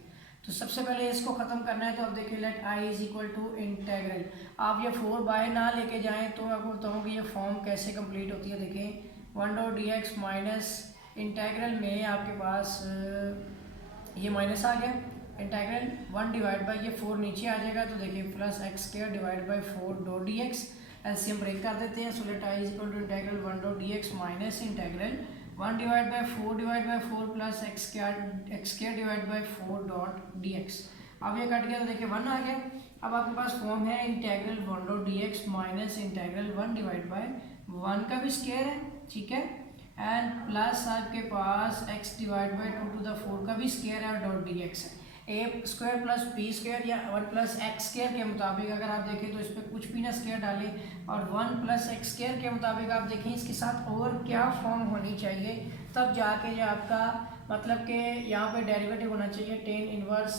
तो सबसे पहले इसको ख़त्म करना है, तो अब देखिए let I is equal to integral, आप ये 4 बाय ना लेके जाएं तो मैं आपको बताऊँ कि ये फॉर्म कैसे कंप्लीट होती है। देखिए 1 dot d x minus integral में आपके पास ये माइनस आ गया, इंटेग्रल 1 डिवाइड बाई ये 4 नीचे आ जाएगा, तो देखिए plus x square divide by 4 dot d x, LCM break कर देते हैं। So let I is equal to integral 1 dot d x minus integral 1 divide by 4 plus x square divide by 4 dot d x. अब ये cut गया तो देखिए 1 आ गया। अब आपके पास फॉर्म है integral 1 dot d x minus integral 1 divide by 1 का भी स्क्वायर है, ठीक है, एंड प्लस आपके पास x divide by 2 to the 4 का भी स्क्वायर है और डॉट डी एक्स है। ए स्क्वायर प्लस बी स्क्वायर या 1 प्लस एक्स स्क्वायर के मुताबिक अगर आप देखें तो इस पर कुछ भी ना स्क्वायर डालें और 1 प्लस एक्स स्क्वायर के मुताबिक आप देखें इसके साथ और क्या फॉर्म होनी चाहिए, तब जाके जो आपका मतलब कि यहाँ पे डेरिवेटिव होना चाहिए टेन इनवर्स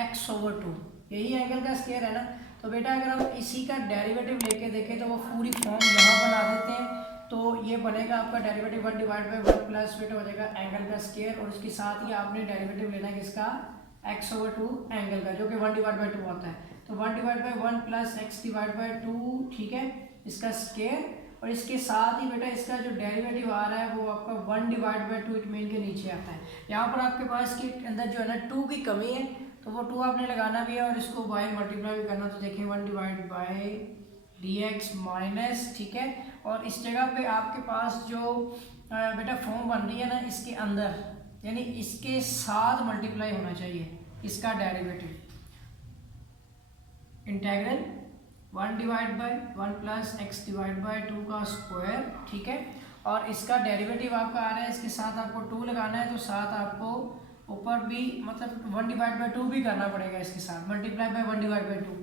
x ओवर 2, यही एंगल का स्क्वायर है ना। तो बेटा अगर हम इसी का डेरिवेटिव लेके देखें तो वो पूरी फॉर्म यहाँ बना देते हैं, तो ये बनेगा आपका डेरिवेटिव 1 डिवाइड बाई 1 प्लस बेटा हो जाएगा एंगल का स्क्वायर, और उसके साथ ही आपने डेरिवेटिव लेना है किसका, x ओवर 2 एंगल का, जो कि 1 डिवाइड बाई 2 आता है। तो 1 divide by 1 plus x divide by 2, ठीक है, इसका स्क्वायर, और इसके साथ ही बेटा इसका जो डेरिवेटिव आ रहा है वो आपका 1 डिवाइड बाई 2 इट मीन के नीचे आता है। यहाँ पर आपके पास के अंदर जो है ना 2 की कमी है, तो वो 2 आपने लगाना भी है और इसको बाय मल्टीप्लाई भी करना। तो देखिए 1 divide by D x minus, ठीक है, और इस जगह पे आपके पास जो बेटा फॉर्म बन रही है ना इसके अंदर, यानी इसके साथ मल्टीप्लाई होना चाहिए इसका derivative, integral 1 divide by 1 plus x divide by 2 का स्क्वायर, ठीक है, और इसका डेरिवेटिव आपका आ रहा है, इसके साथ आपको 2 लगाना है, तो साथ आपको ऊपर भी मतलब 1 डिवाइड बाई 2 भी करना पड़ेगा इसके साथ, मल्टीप्लाई बाई 1 डिवाइड बाई 2,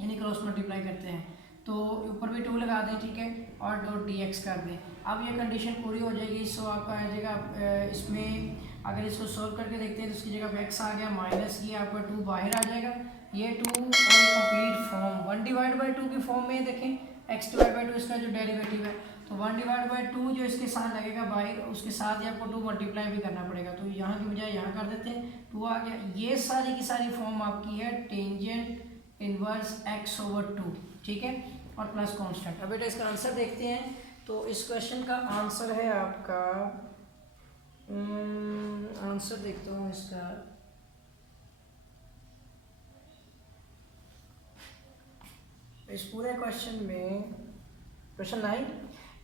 यानी क्रॉस मल्टीप्लाई करते हैं, तो ऊपर भी 2 लगा दें, ठीक है, और डॉट डी एक्स कर दें। अब ये कंडीशन पूरी हो जाएगी, सो आपका आ जाएगा इसमें अगर इसको सोल्व करके देखते हैं तो इसकी जगह पे x आ गया माइनस ये आपका 2 बाहर आ जाएगा, ये 2 और कंप्लीट फॉर्म 1 डिवाइड बाई 2 की फॉर्म में देखें x डिवाइड बाई 2 इसका जो डेरिवेटिव है, तो 1 डिवाइड बाई 2 जो इसके साथ लगेगा बाहर, उसके साथ ही आपको 2 मल्टीप्लाई भी करना पड़ेगा, तो यहाँ की बजाय यहाँ कर देते हैं, 2 आ गया। ये सारी की सारी फॉर्म आपकी है टेंजेंट इनवर्स x ओवर 2, ठीक है, और प्लस कांस्टेंट। अब बेटा इसका आंसर देखते हैं, तो इस क्वेश्चन का आंसर है आपका आंसर देखता हूँ इसका, इस पूरे क्वेश्चन में क्वेश्चन 9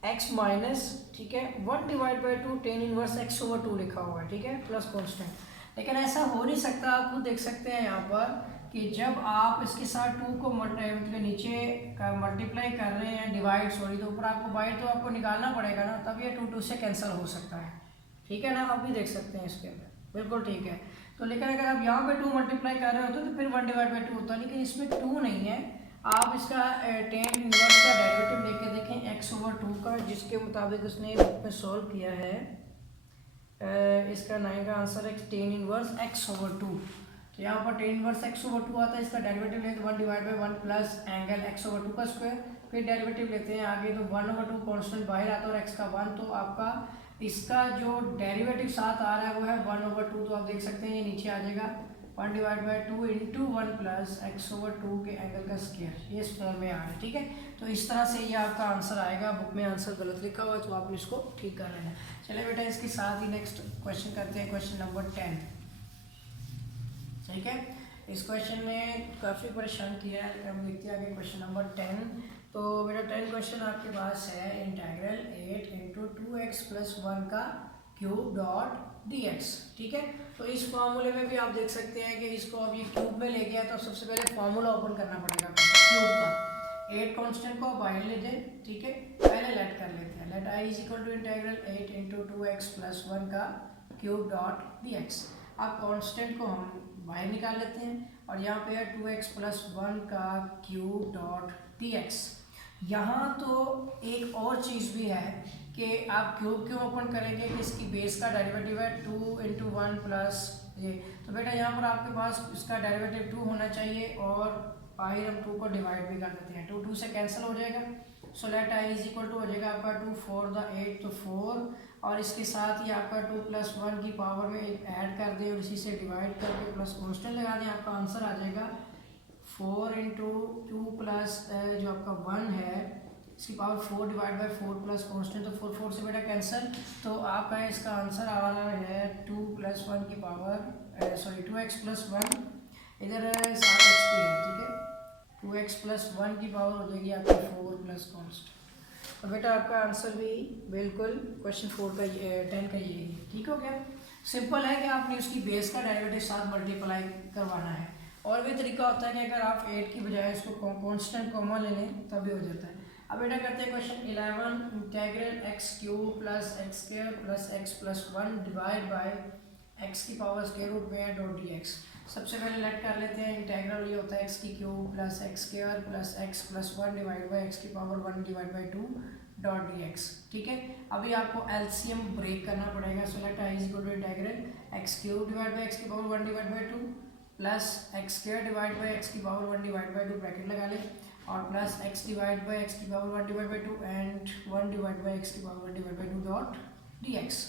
x माइनस, ठीक है, 1 divide by 2 tan inverse x over 2 लिखा हुआ है, ठीक है, प्लस कांस्टेंट। लेकिन ऐसा हो नहीं सकता, आप खुद देख सकते हैं यहाँ पर कि जब आप इसके साथ 2 को मतलब नीचे मल्टीप्लाई कर रहे हैं डिवाइड सॉरी, तो ऊपर आपको बाई तो आपको निकालना पड़ेगा ना, तब ये 2 से कैंसिल हो सकता है, ठीक है ना, आप भी देख सकते हैं इसके अंदर, बिल्कुल ठीक है। तो लेकिन अगर आप यहाँ पे 2 मल्टीप्लाई कर रहे होते तो फिर 1 डिवाइड बाई 2 होता, लेकिन इसमें 2 नहीं है। आप इसका टेन इनवर्स का डेरिवेटिव लेके देखें x ओवर 2 का, जिसके मुताबिक उसने बुक में सॉल्व किया है, इसका 9 का आंसर है टेन इनवर्स x ओवर 2। तो यहाँ पर टेन इनवर्स x ओवर 2 आता है, इसका डेरिवेटिव लेते 1 divide by 1 plus angle x over 2 का स्क्वायर, फिर डेरिवेटिव लेते हैं आगे, तो 1 ओवर 2 कॉन्स्टेंट बाहर आता है और x का 1, तो आपका इसका जो डेरिवेटिव साथ आ रहा है वो है 1 ओवर 2, तो आप देख सकते हैं ये नीचे आ जाएगा 1 divide by 2 into 1 plus x over 2 के एंगल का स्क्वायर, ये इस फॉर्म में आ रहा है, ठीक है। तो इस तरह से ये आपका आंसर आएगा, बुक में आंसर गलत लिखा हुआ है तो आपने इसको ठीक कर लेना। चलिए बेटा इसके साथ ही नेक्स्ट क्वेश्चन करते हैं, क्वेश्चन नंबर 10, ठीक है। इस क्वेश्चन में काफ़ी परेशान किया है, हम देखते हैं आगे क्वेश्चन नंबर 10। तो मेरा 10 क्वेश्चन आपके पास है इंटीग्रल 8 इंटू 2x प्लस 1 का क्यूब डॉट dx, ठीक है। तो इस फार्मूले में भी आप देख सकते हैं कि इसको अब ये क्यूब में ले गया, तो सबसे पहले फार्मूला ओपन करना पड़ेगा क्यूब का। 8 कांस्टेंट को बाहर ले जाए, ठीक है, पहले लेट कर लेते हैं, let I is equal to integral 8 into 2x plus 1 का क्यूब डॉट dx। अब कांस्टेंट को हम बाहर निकाल लेते हैं और यहाँ पे है 2x प्लस 1 का क्यूब डॉट dx। यहाँ तो एक और चीज़ भी है कि आप क्यूब क्यों ओपन करेंगे कि इसकी बेस का डेरिवेटिव है 2 इंटू 1 प्लस ये, तो बेटा यहाँ पर आपके पास इसका डेरिवेटिव 2 होना चाहिए और बाहर हम 2 को डिवाइड भी कर देते हैं, 2 से कैंसिल हो जाएगा so let I is equal to हो जाएगा आपका 2 4 द 8 तो 4, और इसके साथ ही आपका 2 + 1 की पावर में ऐड कर दें और इसी से डिवाइड करके प्लस कॉन्स्टेंट लगा दें, आपका आंसर आ जाएगा 4 × 2 प्लस जो आपका 1 है इसकी power 4 divide by 4 plus constant, तो 4 4 से बेटा कैंसिल, तो आपका इसका आंसर आ रहा है 2 + 1 की पावर सॉरी 2x + 1, इधर 7x की है, ठीक है, 2x + 1 की पावर हो जाएगी आपकी 4 प्लस कॉन्स्टेंट। तो बेटा आपका आंसर भी बिल्कुल क्वेश्चन 4 का 10 का ये है, ठीक हो गया। सिंपल है कि आपने उसकी बेस का डेरिवेटिव साथ मल्टीप्लाई करवाना है। और भी तरीका होता है कि अगर आप 8 की बजाय इसको कांस्टेंट कॉमन ले लें तब भी हो जाता है। अब बेटा करते हैं question 11, integral x³ + x² + x + 1 divide by x की पावर स्क्वायर रूट में डॉट dx। सबसे पहले लेट कर लेते हैं, इंटीग्रल ये होता है x³ + x² + x + 1 divide by x की power 1 divide by 2 dot dx, ठीक है। अभी आपको एलसीएम ब्रेक करना पड़ेगा, सो let i = integral x³ divide by x की power 1 divide by 2 plus x² divide by x की पावर 1 डिवाइड बाय 2 ब्रैकेट लगा लें, और plus x divide by x की power 1 divide by 2 and 1 divide by x की power 1 divide by 2 dot dx।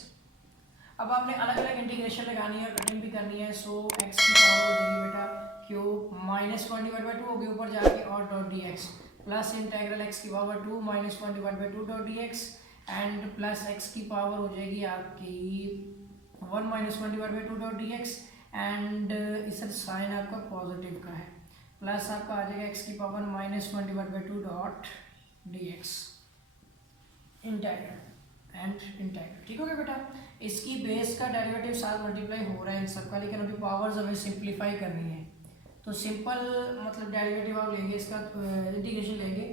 अब आपने अलग अलग इंटीग्रेशन लगानी है और कटिंग भी करनी है, सो x की पावर हो जाएगी बेटा क्यूब -1 डिवाइड बाय 2 होगी ऊपर जाके और dot dx, plus integral x की power 2 -1 divide by 2 dot dx and plus x की पावर हो जाएगी आपकी 1 -1 divide by 2 dot dx and इस साइन आपका पॉजिटिव का है, प्लस आपका आ जाएगा x की power -1 divide by 2 dot dx integral and integral, ठीक हो गया बेटा। इसकी बेस का डेरिवेटिव साथ मल्टीप्लाई हो रहा है इन सबका, लेकिन अभी पावर्स हमें सिंप्लीफाई करनी है, तो सिंपल मतलब डेरिवेटिव आप लेंगे इसका इंटीग्रेशन लेंगे,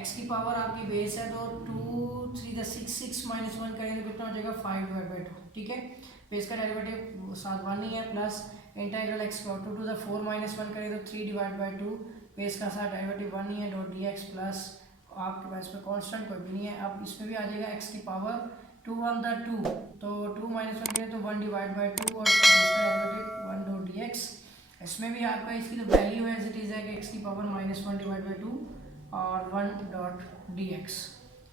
x की पावर आपकी बेस है तो 2 3 द 6 6 -1 करेंगे तो कितना हो जाएगा 5 डिवाइड बाय 2, ठीक है। बेस का डेरिवेटिव साथ 1 ही है, प्लस इंटीग्रल x को 2 to the 4 -1 करें तो 3 डिवाइड बाय 2, बेस का साथ डेरिवेटिव 1 ही है डॉट dx, प्लस आपके पास पे कांस्टेंट कोई भी नहीं है। अब इसमें भी आ जाएगा x की पावर 2 1 the 2, तो 2 -1 करें तो 1 डिवाइड बाय 2 और इसका डेरिवेटिव 1 डॉट dx। इसमें भी आपका इसकी जो वैल्यू है एज इट इज है कि x की पावर -1 डिवाइड बाय 2 और 1 डॉट dx,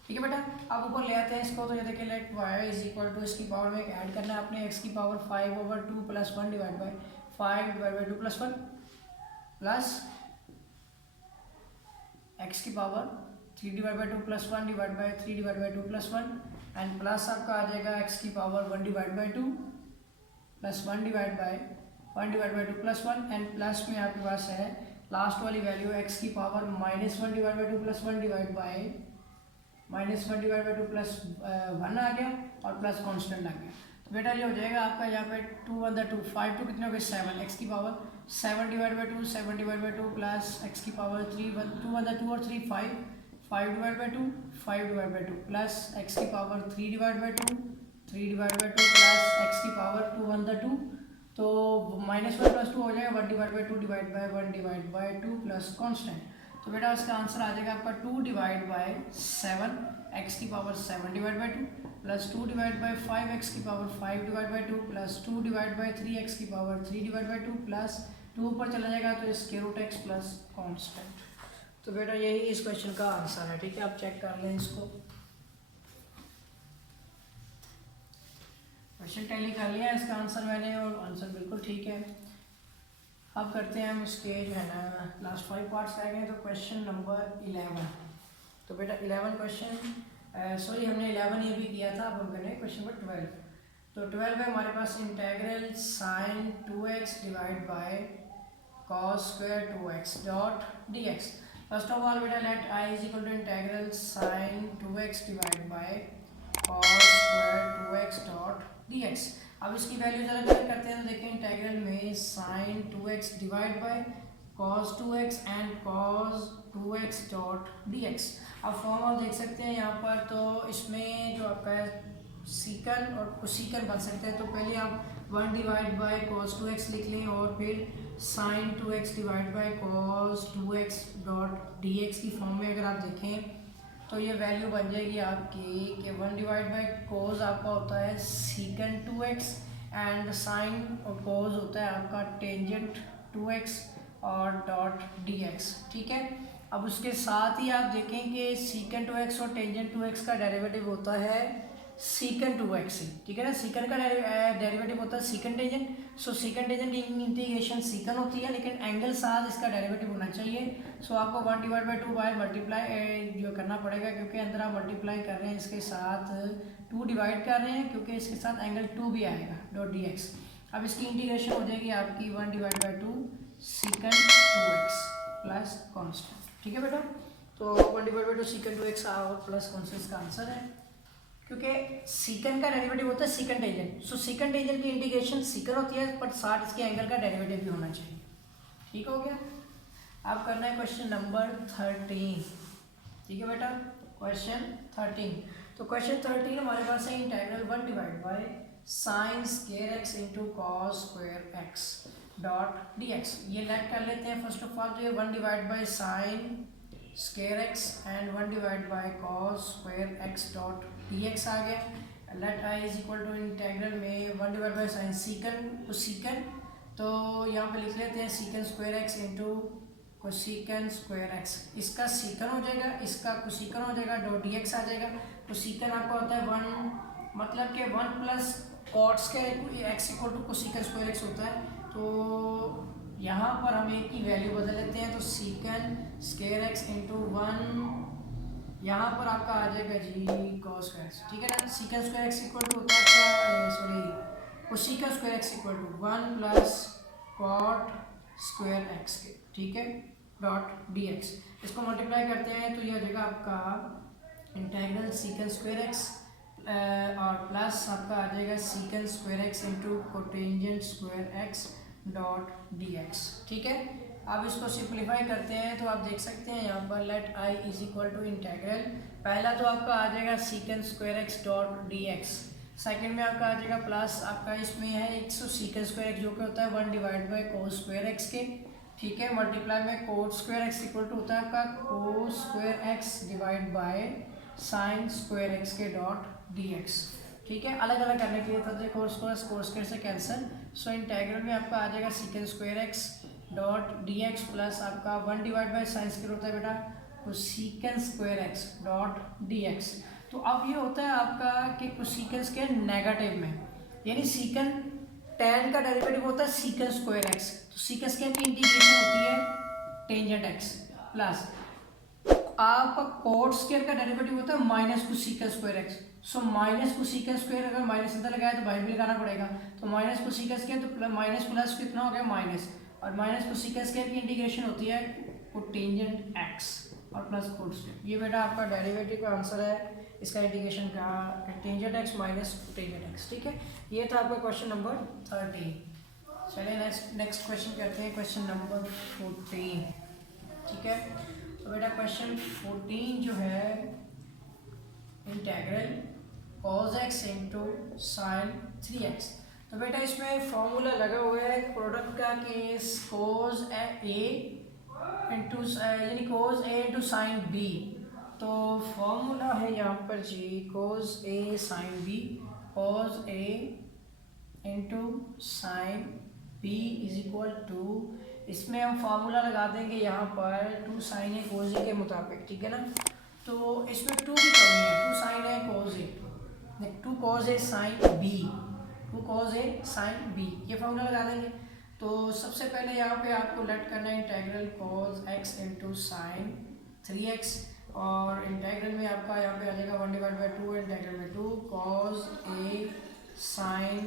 ठीक है बेटा। अब ऊपर ले आते हैं इसको, तो ये देखिए लेट y = इसकी पावर में ऐड करना है आपने, x की power 5/2 + 1 divide by 5 divide by 2 + 1 plus x की power 3 divide by 2 + 1 divide by 3 divide by 2 + 1 and plus आपका आ जाएगा x की power 1 divide by 2 plus 1 divide by 2 + 1 and plus में आपके पास है लास्ट वाली वैल्यू x की power -1 divide by 2 + 1 divide by -1 divide by 2 plus 1 आ गया और प्लस कांस्टेंट आ गया, तो बेटा ये हो जाएगा आपका यहाँ पे 2 1 2 5 2 कितने हो गए 7, x की power 7 divide by 2 7 divide by 2 plus x की पावर 3 2 1 2 और 3 5 divide by 2 5 divide by 2 plus x की power 3 divide by 2 3 divide by 2 plus x की पावर 2 1 2, तो -1 + 2 हो जाएगा 1 divide by 2 divide by 1 divide by 2 plus constant, तो बेटा उसका आंसर आ जाएगा आपका 2 डिवाइड बाय 7 x की power 7 divide by 2 plus 2 divide by 5 x की power 5 divide by 2 plus 2 divide by 3 x की पावर 3 डिवाइड बाय 2 प्लस 2 ऊपर चला जाएगा तो square root x plus constant, तो बेटा यही इस क्वेश्चन का आंसर है, ठीक है। आप चेक कर लें इसको, क्वेश्चन टैली कर लिया इसका आंसर मैंने और आंसर बिल्कुल ठीक है। अब करते हैं हम इसके जो है ना लास्ट 5 पार्ट्स रह गए, तो क्वेश्चन नंबर 11, तो बेटा 11 क्वेश्चन सॉरी हमने 11 ये भी किया था, अब हम करें क्वेश्चन नंबर 12। तो 12 में हमारे पास integral sin 2x divide by cos square 2x dot dx। First of all बेटा let i = integral sin 2x divide by cos square 2x dot dx। अब इसकी वैल्यू जरा चेक करते हैं, तो देखिए इंटीग्रल में sin 2x divide by cos 2x and cos 2x dot dx। अब फॉर्म आप देख सकते हैं यहाँ पर, तो इसमें जो आपका है सीकन और कोसीकन बन सकते हैं, तो पहले आप 1 डिवाइड बाय cos 2x लिख लें और फिर sin 2x divide by cos 2x dot dx की फॉर्म में अगर आप देखें तो ये वैल्यू बन जाएगी आपकी कि 1 डिवाइड बाय cos आपका होता है secant 2x एंड sin और cos होता है आपका टेंजेंट 2x और डॉट डी एक्स। ठीक है, अब उसके साथ ही आप देखेंगे सीकेंट 2x और टेंजेंट 2x का डेरिवेटिव होता है सीकेंट 2x से। ठीक है ना, सीकेंट का डेरिवेटिव होता है सीकेंट टेंजेंट। सो सीकेंट टेंजेंट की इंटीग्रेशन सीकेंट होती है, लेकिन एंगल साथ इसका डेरिवेटिव होना चाहिए। सो आपको 1/2 बाय मल्टीप्लाई जो करना पड़ेगा, क्योंकि अंदर आप मल्टीप्लाई कर रहे हैं इसके साथ 2 डिवाइड कर रहे हैं, क्योंकि इसके साथ एंगल 2 भी आएगा डॉट डी एक्स। अब इसकी इंटीग्रेशन हो जाएगी आपकी 1/2 सीकेंट 2x प्लस कॉन्स्टेंट। ठीक है बेटा, तो 1/2 सीकेंट 2x प्लस कॉन्स्टेंट का आंसर है, क्योंकि सीकेंट का डेरिवेटिव होता है सीकेंट टेंजेंट। सो सीकेंट टेंजेंट की इंटीग्रेशन सीकेंट होती है, बट साथ इसके एंगल का डेरिवेटिव भी होना चाहिए। ठीक हो गया। अब करना है क्वेश्चन नंबर 13। ठीक है बेटा, क्वेश्चन 13। तो क्वेश्चन 13 हमारे पास है integral 1/, sine square x into cos square x dot d x. ये लेट कर लेते हैं फर्स्ट ऑफ ऑल। तो ये 1/, sine square x and 1/, cos square x dot d x आ गया। Let I is equal to integral में 1/, sign सीकन तो सीकन, तो यहाँ पे लिख लेते हैं secant square x into cosecant square x। इसका सीकन हो जाएगा, इसका कोसिकन हो जाएगा, डॉट डी एक्स आ जाएगा। कोसिकन आपका होता है 1, मतलब कि 1 plus cot square x equal to cosecant square x होता है। तो यहाँ पर हम एक की वैल्यू बदल लेते हैं, तो सीकन स्क्वायर एक्स इंटू 1, यहाँ पर आपका आ जाएगा जी कॉस स्क्वायर एक्स। ठीक है ना, secant square x equal to होता है sorry cosecant square x equal to 1 plus cot square x के। ठीक है, डॉट डी एक्स। इसको मल्टीप्लाई करते हैं तो यह हो जाएगा आपका इंटीग्रल सीकन स्क्वायर एक्स और प्लस आपका आ जाएगा secant square x into cotangent square x dot d x. ठीक है, अब इसको सिंप्लीफाई करते हैं तो आप देख सकते हैं यहाँ पर let I is equal to integral, पहला तो आपका आ जाएगा secant square x dot d x, second में आपका आ जाएगा प्लस आपका इसमें है 100 सीकन स्क्वायर एक्स जो कि होता है 1/, कोस स्क्वायर एक्स के। ठीक है, मल्टीप्लाई में cos square x equal to होता है आपका cos square x divide by sine square x के डॉट डी एक्स। ठीक है, अलग अलग करने के लिए तब कोस स्क्वायर से कैंसिल। सो इंटीग्रल में आपका आ जाएगा secant square x dot d x plus आपका 1/, साइन स्क्वायर होता है बेटा cosecant square x dot d x. तो अब ये होता है आपका कि कोसिकन के नेगेटिव में, यानी सीकन tan का डेरिवेटिव होता है सीकन स्क्वायर एक्स, तो सीकन स्क्वायर की इंटीग्रेशन होती है टेंजेंट एक्स प्लस आपका कोट स्क्वायर का डेरिवेटिव होता है minus कोसिकन square x. So minus कोसिकन square अगर माइनस अंदर लगाया तो बाहर भी लगाना पड़ेगा, तो माइनस कोसिकन स्क्वायर तो माइनस प्लस कितना हो गया माइनस, और माइनस कोसिकन स्क्वायर की इंटीग्रेशन होती है कोटेंजेंट एक्स और प्लस कोट स्क्वायर। ये बेटा आपका डेरिवेटिव का आंसर है इसका इंटीग्रेशन का tangent x minus tangent x. ठीक है, ये था आपका क्वेश्चन नंबर 13। चलिए नेक्स्ट क्वेश्चन करते हैं, क्वेश्चन नंबर 14। ठीक है, तो बेटा क्वेश्चन 14 जो है integral cos x into sine 3x। तो बेटा इसमें फॉर्मूला लगा हुआ है प्रोडक्ट का कि cos a इंटू यानी cos a into sine b। तो फॉर्मूला है यहाँ पर जी cos a sine b, cos a into sine b is equal to, इसमें हम फार्मूला लगा देंगे यहाँ पर 2 साइन ए cos a के मुताबिक। ठीक है ना, तो इसमें 2 की कमी है, 2 sine A cos a, 2 cos a sine b, 2 cos a sine b, ये फार्मूला लगा देंगे। तो सबसे पहले यहाँ पे आपको लेट करना है integral cos x into sine 3x, और इंटीग्रल में आपका यहाँ पे आ जाएगा 1/2, इंटीग्रल में 2 cos a sine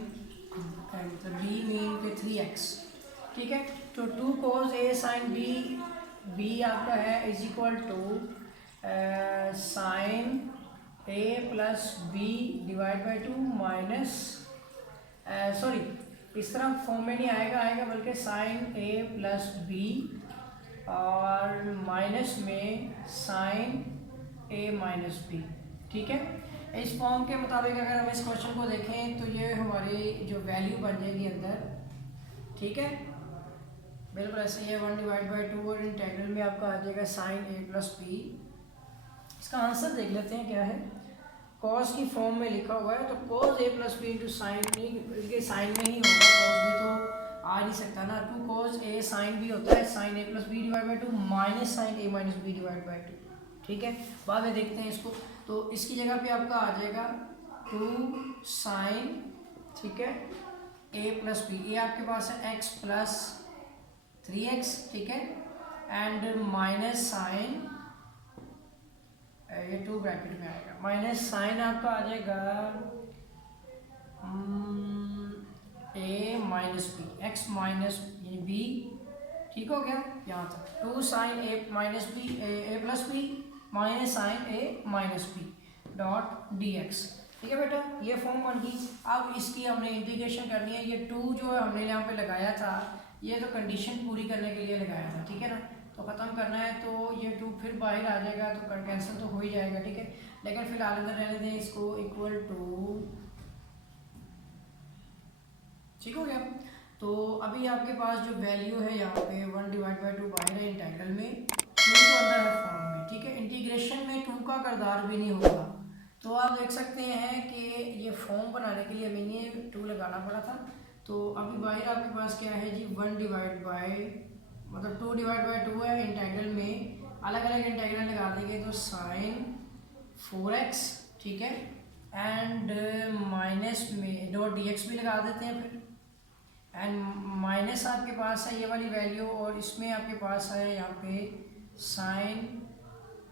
b mean पे 3x। ठीक है, तो 2 cos a साइन b आपका है is equal to sine a plus b divide by 2 minus sorry इस तरह फॉर्म में नहीं आएगा बल्कि साइन a प्लस b और माइनस में साइन a माइनस b। ठीक है, इस फॉर्म के मुताबिक अगर हम इस क्वेश्चन को देखें तो ये हमारी जो वैल्यू बन जाएगी अंदर। ठीक है, बिल्कुल ऐसे ही 1/2 और इंटीग्रल में आपका आ जाएगा साइन a प्लस b। इसका आंसर देख लेते हैं क्या है। कॉस की फॉर्म में लिखा हुआ है तो cos a plus B into sine, नहीं साइन में ही होगा, कॉस भी तो आ नहीं सकता ना, 2 cos a साइन बी होता है sine a plus B divide by 2 minus sine a minus B divide by 2, ठीक है। बाद में देखते हैं इसको, तो इसकी जगह पे आपका आ जाएगा 2 साइन, ठीक है, a प्लस बी, ये आपके पास है x प्लस 3x, ठीक है, एंड माइनस साइन, ये 2 ब्रैकेट में आएगा, माइनस साइन आपका आ जाएगा a minus B, x minus यानी बी, ठीक हो गया यहाँ तक। 2 sine a minus B, A plus B minus sine a minus B dot d x, ठीक है बेटा, ये फॉर्म बन गई। अब इसकी हमने इंटीग्रेशन करनी है, ये 2 जो हमने यहाँ पे लगाया था, ये तो कंडीशन पूरी करने के लिए लगाया था, ठीक है ना, तो ख़त्म करना है, तो ये 2 फिर बाहर आ जाएगा, तो कैंसिल तो हो ही जाएगा, ठीक है, लेकिन फिलहाल अंदर रहने दें इसको, इक्वल टू, ठीक हो गया। तो अभी आपके पास जो वैल्यू है यहाँ पे 1 डिवाइड बाई 2 बाहर है इंटीग्रल में, 2 तो अंदर है फॉर्म में, ठीक है, इंटीग्रेशन में 2 का किरदार भी नहीं होगा। तो आप देख सकते हैं कि ये फॉर्म बनाने के लिए हमें ये 2 लगाना पड़ा था। तो अभी बाहर आपके पास क्या है जी, 1 डिवाइड बाई, मतलब 2 डिवाइड बाई 2 है, इंटीग्रल में अलग अलग इंटीग्रल लगा देंगे तो साइन 4x, ठीक है, एंड माइनस में डॉट डी एक्स भी लगा देते हैं फिर, एंड माइनस आपके पास है ये वाली वैल्यू, और इसमें आपके पास है यहाँ पे साइन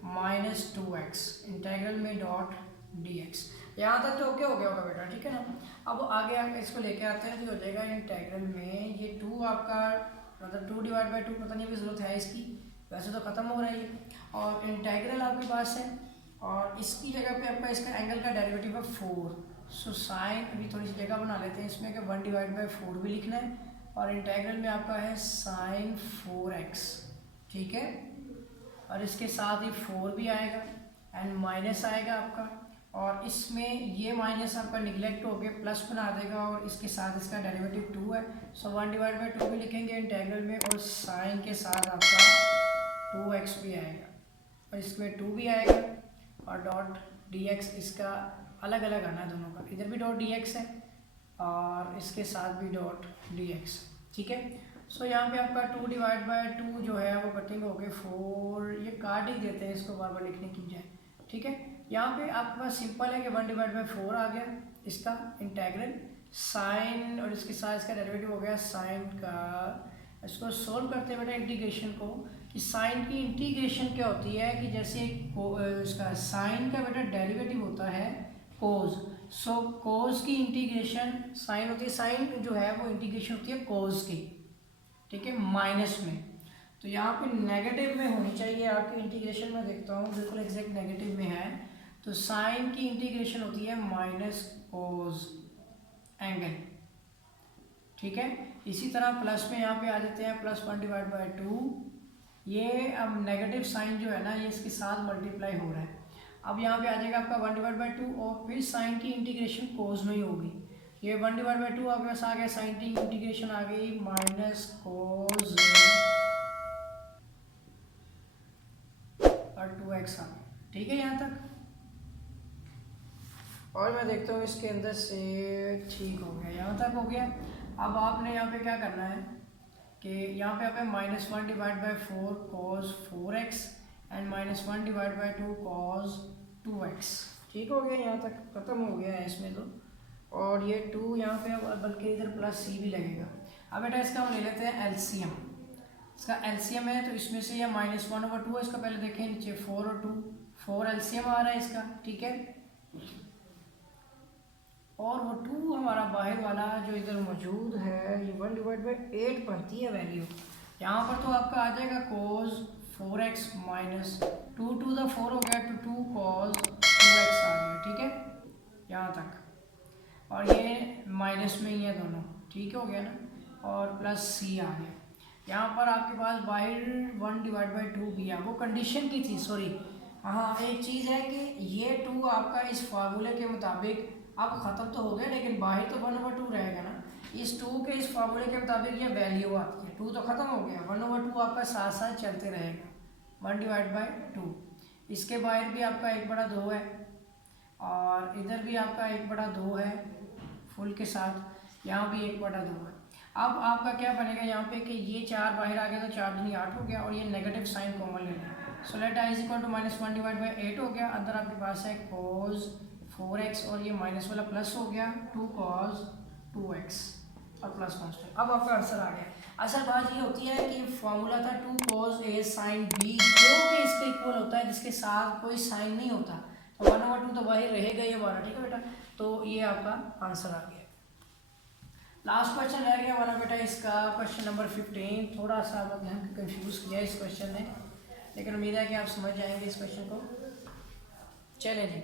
माइनस 2x इंटीग्रल में डॉट डी एक्स। यहाँ तक तो ओके हो गया होगा बेटा, ठीक है ना। अब आगे आगे इसको लेके आते हैं, जो हो जाएगा इंटीग्रल में ये 2 आपका, मतलब 2 डिवाइड बाई 2, पता नहीं अभी ज़रूरत है इसकी, वैसे तो ख़त्म हो रही है, और इंटीग्रल आपके पास है, और इसकी जगह पे आपका इसका एंगल का डेरिवेटिव है 4, सो साइन, अभी थोड़ी सी जगह बना लेते हैं इसमें कि 1 डिवाइड बाई 4 भी लिखना है, और इंटीग्रल में आपका है साइन 4x, ठीक है, और इसके साथ ही 4 भी आएगा एंड माइनस आएगा आपका, और इसमें ये माइनस आपका निगलेक्ट हो गया, प्लस बना देगा, और इसके साथ इसका डेरिवेटिव 2 है, सो 1 डिवाइड बाई 2 भी लिखेंगे इंटीग्रल में, और साइन के साथ आपका 2x भी आएगा, और इसमें 2 भी आएगा, और डॉट डी एक्स, इसका अलग अलग आना है दोनों का, इधर भी डॉट डी एक्स है और इसके साथ भी डॉट डी एक्स, ठीक है। सो यहाँ पे आपका 2 डिवाइड बाई 2 जो है वो कटिंग हो गई 4, ये काट ही देते हैं इसको बार बार लिखने की बजाय, ठीक है। यहाँ पे आपके पास सिंपल है कि 1 डिवाइड बाई 4 आ गया इसका इंटीग्रल, साइन और इसके साथ इसका डेरिवेटिव हो गया साइन का। इसको सोल्व करते हैं बेटा इंटीग्रेशन को, कि साइन की इंटीग्रेशन क्या होती है, कि जैसे इसका साइन का बेटा डेरिवेटिव होता है कोस, सो कोस की इंटीग्रेशन साइन होती है, साइन जो है वो इंटीग्रेशन होती है कोस की, ठीक है, माइनस में, तो यहाँ पे नेगेटिव में होनी चाहिए आपकी इंटीग्रेशन में, देखता हूँ बिल्कुल एग्जैक्ट नेगेटिव में है, तो साइन की इंटीग्रेशन होती है माइनस कोस एंगल, ठीक है। इसी तरह प्लस में यहाँ पे आ जाते हैं प्लस 1 डिवाइड बाई 2, ये अब नेगेटिव साइन जो है ना ये इसके साथ मल्टीप्लाई हो रहा है, अब यहाँ पे आ जाएगा आपका 1 डिवाइड बाई 2, और फिर साइन की इंटीग्रेशन कोस में ही होगी, ये 1 डिवाइड बाई 2 आपके पास आ गया, साइन की इंटीग्रेशन आ गई माइनस कोस और 2x आ गया, ठीक है यहाँ तक। और मैं देखता हूँ इसके अंदर से ठीक हो गया, यहाँ तक हो गया। अब आपने यहाँ पे क्या करना है कि यहाँ पे आपने minus 1 divide by 4 cos 4x and minus 1 divide by 2 cos 2x, ठीक हो गया, यहाँ तक ख़त्म हो गया है इसमें तो, और ये 2 यहाँ पे, बल्कि इधर प्लस c भी लगेगा। अब बेटा इसका हम ले लेते हैं एलसीएम, इसका एलसीएम है तो इसमें से ये माइनस 1/2 है, इसका पहले देखें नीचे 4 और 2, 4 एलसीएम आ रहा है इसका, ठीक है, और वो 2 हमारा बाहर वाला जो इधर मौजूद है ये 1 डिवाइड बाई 8 बनती है वैल्यू, यहाँ पर तो आपका आ जाएगा कोस 4x माइनस 2 टू द 4 हो गया तो 2 कॉस 2x आ गया, ठीक है यहाँ तक, और ये माइनस में ही है दोनों, ठीक हो गया ना, और प्लस c आ गया। यहाँ पर आपके पास बाहर 1 डिवाइड बाई 2 भी है, वो कंडीशन की थी, सॉरी, हाँ एक चीज़ है कि ये 2 आपका इस फार्मूले के मुताबिक अब ख़त्म तो हो गया, लेकिन बाहर तो 1/2 रहेगा ना, इस 2 के इस फार्मूले के मुताबिक ये वैल्यू आती है, 2 तो ख़त्म हो गया, 1/2 आपका साथ साथ चलते रहेगा 1 डिवाइड बाई 2, इसके बाहर भी आपका 1/2 है, और इधर भी आपका 1/2 है फुल के साथ, यहाँ भी 1/2 है। अब आपका क्या बनेगा यहाँ पे कि ये 4 बाहर आ गया तो 4 दूनी 8 हो गया और ये नेगेटिव साइन कॉमन ले लें। So let I is equal to -1 divide by 8 हो गया। अंदर आपके पास है cos 4x और ये माइनस वाला प्लस हो गया 2 cos 2x और प्लस कॉन्स्टेंट। अब आपका आंसर आ गया। असल बात ये होती है कि फॉर्मूला था 2 cos a sin b जो कि इसके इक्वल होता है जिसके साथ कोई साइन नहीं होता, तो 1/2 तो बाहर रहेगा ये हमारा, ठीक है बेटा। तो ये आपका आंसर आ गया। लास्ट क्वेश्चन रह गया वाला बेटा इसका, क्वेश्चन नंबर 15। थोड़ा सा ध्यान कंफ्यूज किया इस क्वेश्चन ने, लेकिन उम्मीद है कि आप समझ जाएंगे इस क्वेश्चन को। चलें जी,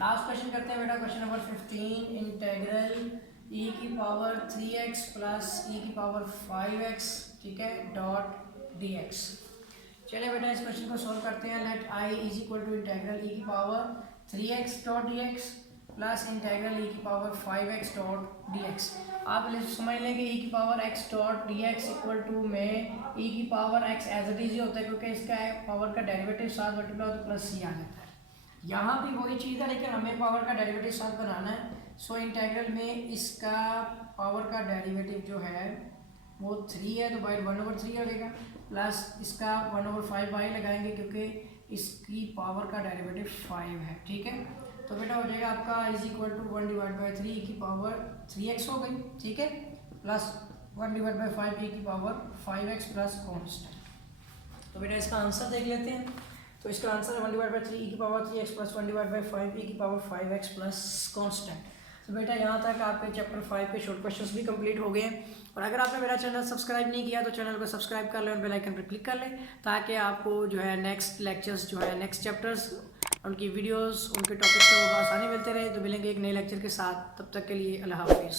लास्ट क्वेश्चन करते हैं बेटा। क्वेश्चन नंबर 15, इंटेग्रल e की पावर 3x प्लस e की पावर 5x, ठीक है, डॉट dx। चलिए बेटा इस क्वेश्चन को सॉल्व करते हैं। Let i is equal to integral e की power 3x dot dx plus integral e की पावर 5x डॉट dx। आप समझ लें कि e की power x dot dx equal to में e की power x as it is ही होता है, क्योंकि इसका पावर का डेरिवेटिव साथ मल्टीप्लाई तो प्लस c आ जाता है। यहाँ भी वही चीज़ है, लेकिन हमें पावर का डेरिवेटिव साथ बनाना है। सो इंटेग्रल में इसका पावर का डेरिवेटिव जो है वो 3 है, तो बाई 1/3 हो जाएगा, प्लस इसका 1/5 बाई लगाएंगे क्योंकि इसकी पावर का डेरिवेटिव 5 है, ठीक है। तो बेटा हो जाएगा आपका is equal to 1 divide by 3 की पावर 3x हो गई, ठीक है, प्लस 1 डिवाइड बाई 5 की पावर 5x प्लस कॉन्स्टेंट। तो बेटा इसका आंसर देख लेते हैं। तो इसका आंसर है 1 डिवाइड बाई 3 की power 3x plus 1 divide by 5 की पावर 5x प्लस कॉन्स्टेंट। तो बेटा यहाँ तक आपके चैप्टर 5 के शॉर्ट क्वेश्चंस भी कंप्लीट हो गए हैं। और अगर आपने मेरा चैनल सब्सक्राइब नहीं किया तो चैनल को सब्सक्राइब कर लें और बेल आइकन पर क्लिक कर लें, ताकि आपको जो है नेक्स्ट लेक्चर्स जो है नेक्स्ट चैप्टर्स उनकी वीडियोस उनके टॉपिक्स को आसानी मिलते रहे। तो मिलेंगे एक नए लेक्चर के साथ, तब तक के लिए अल्लाह हाफिज़।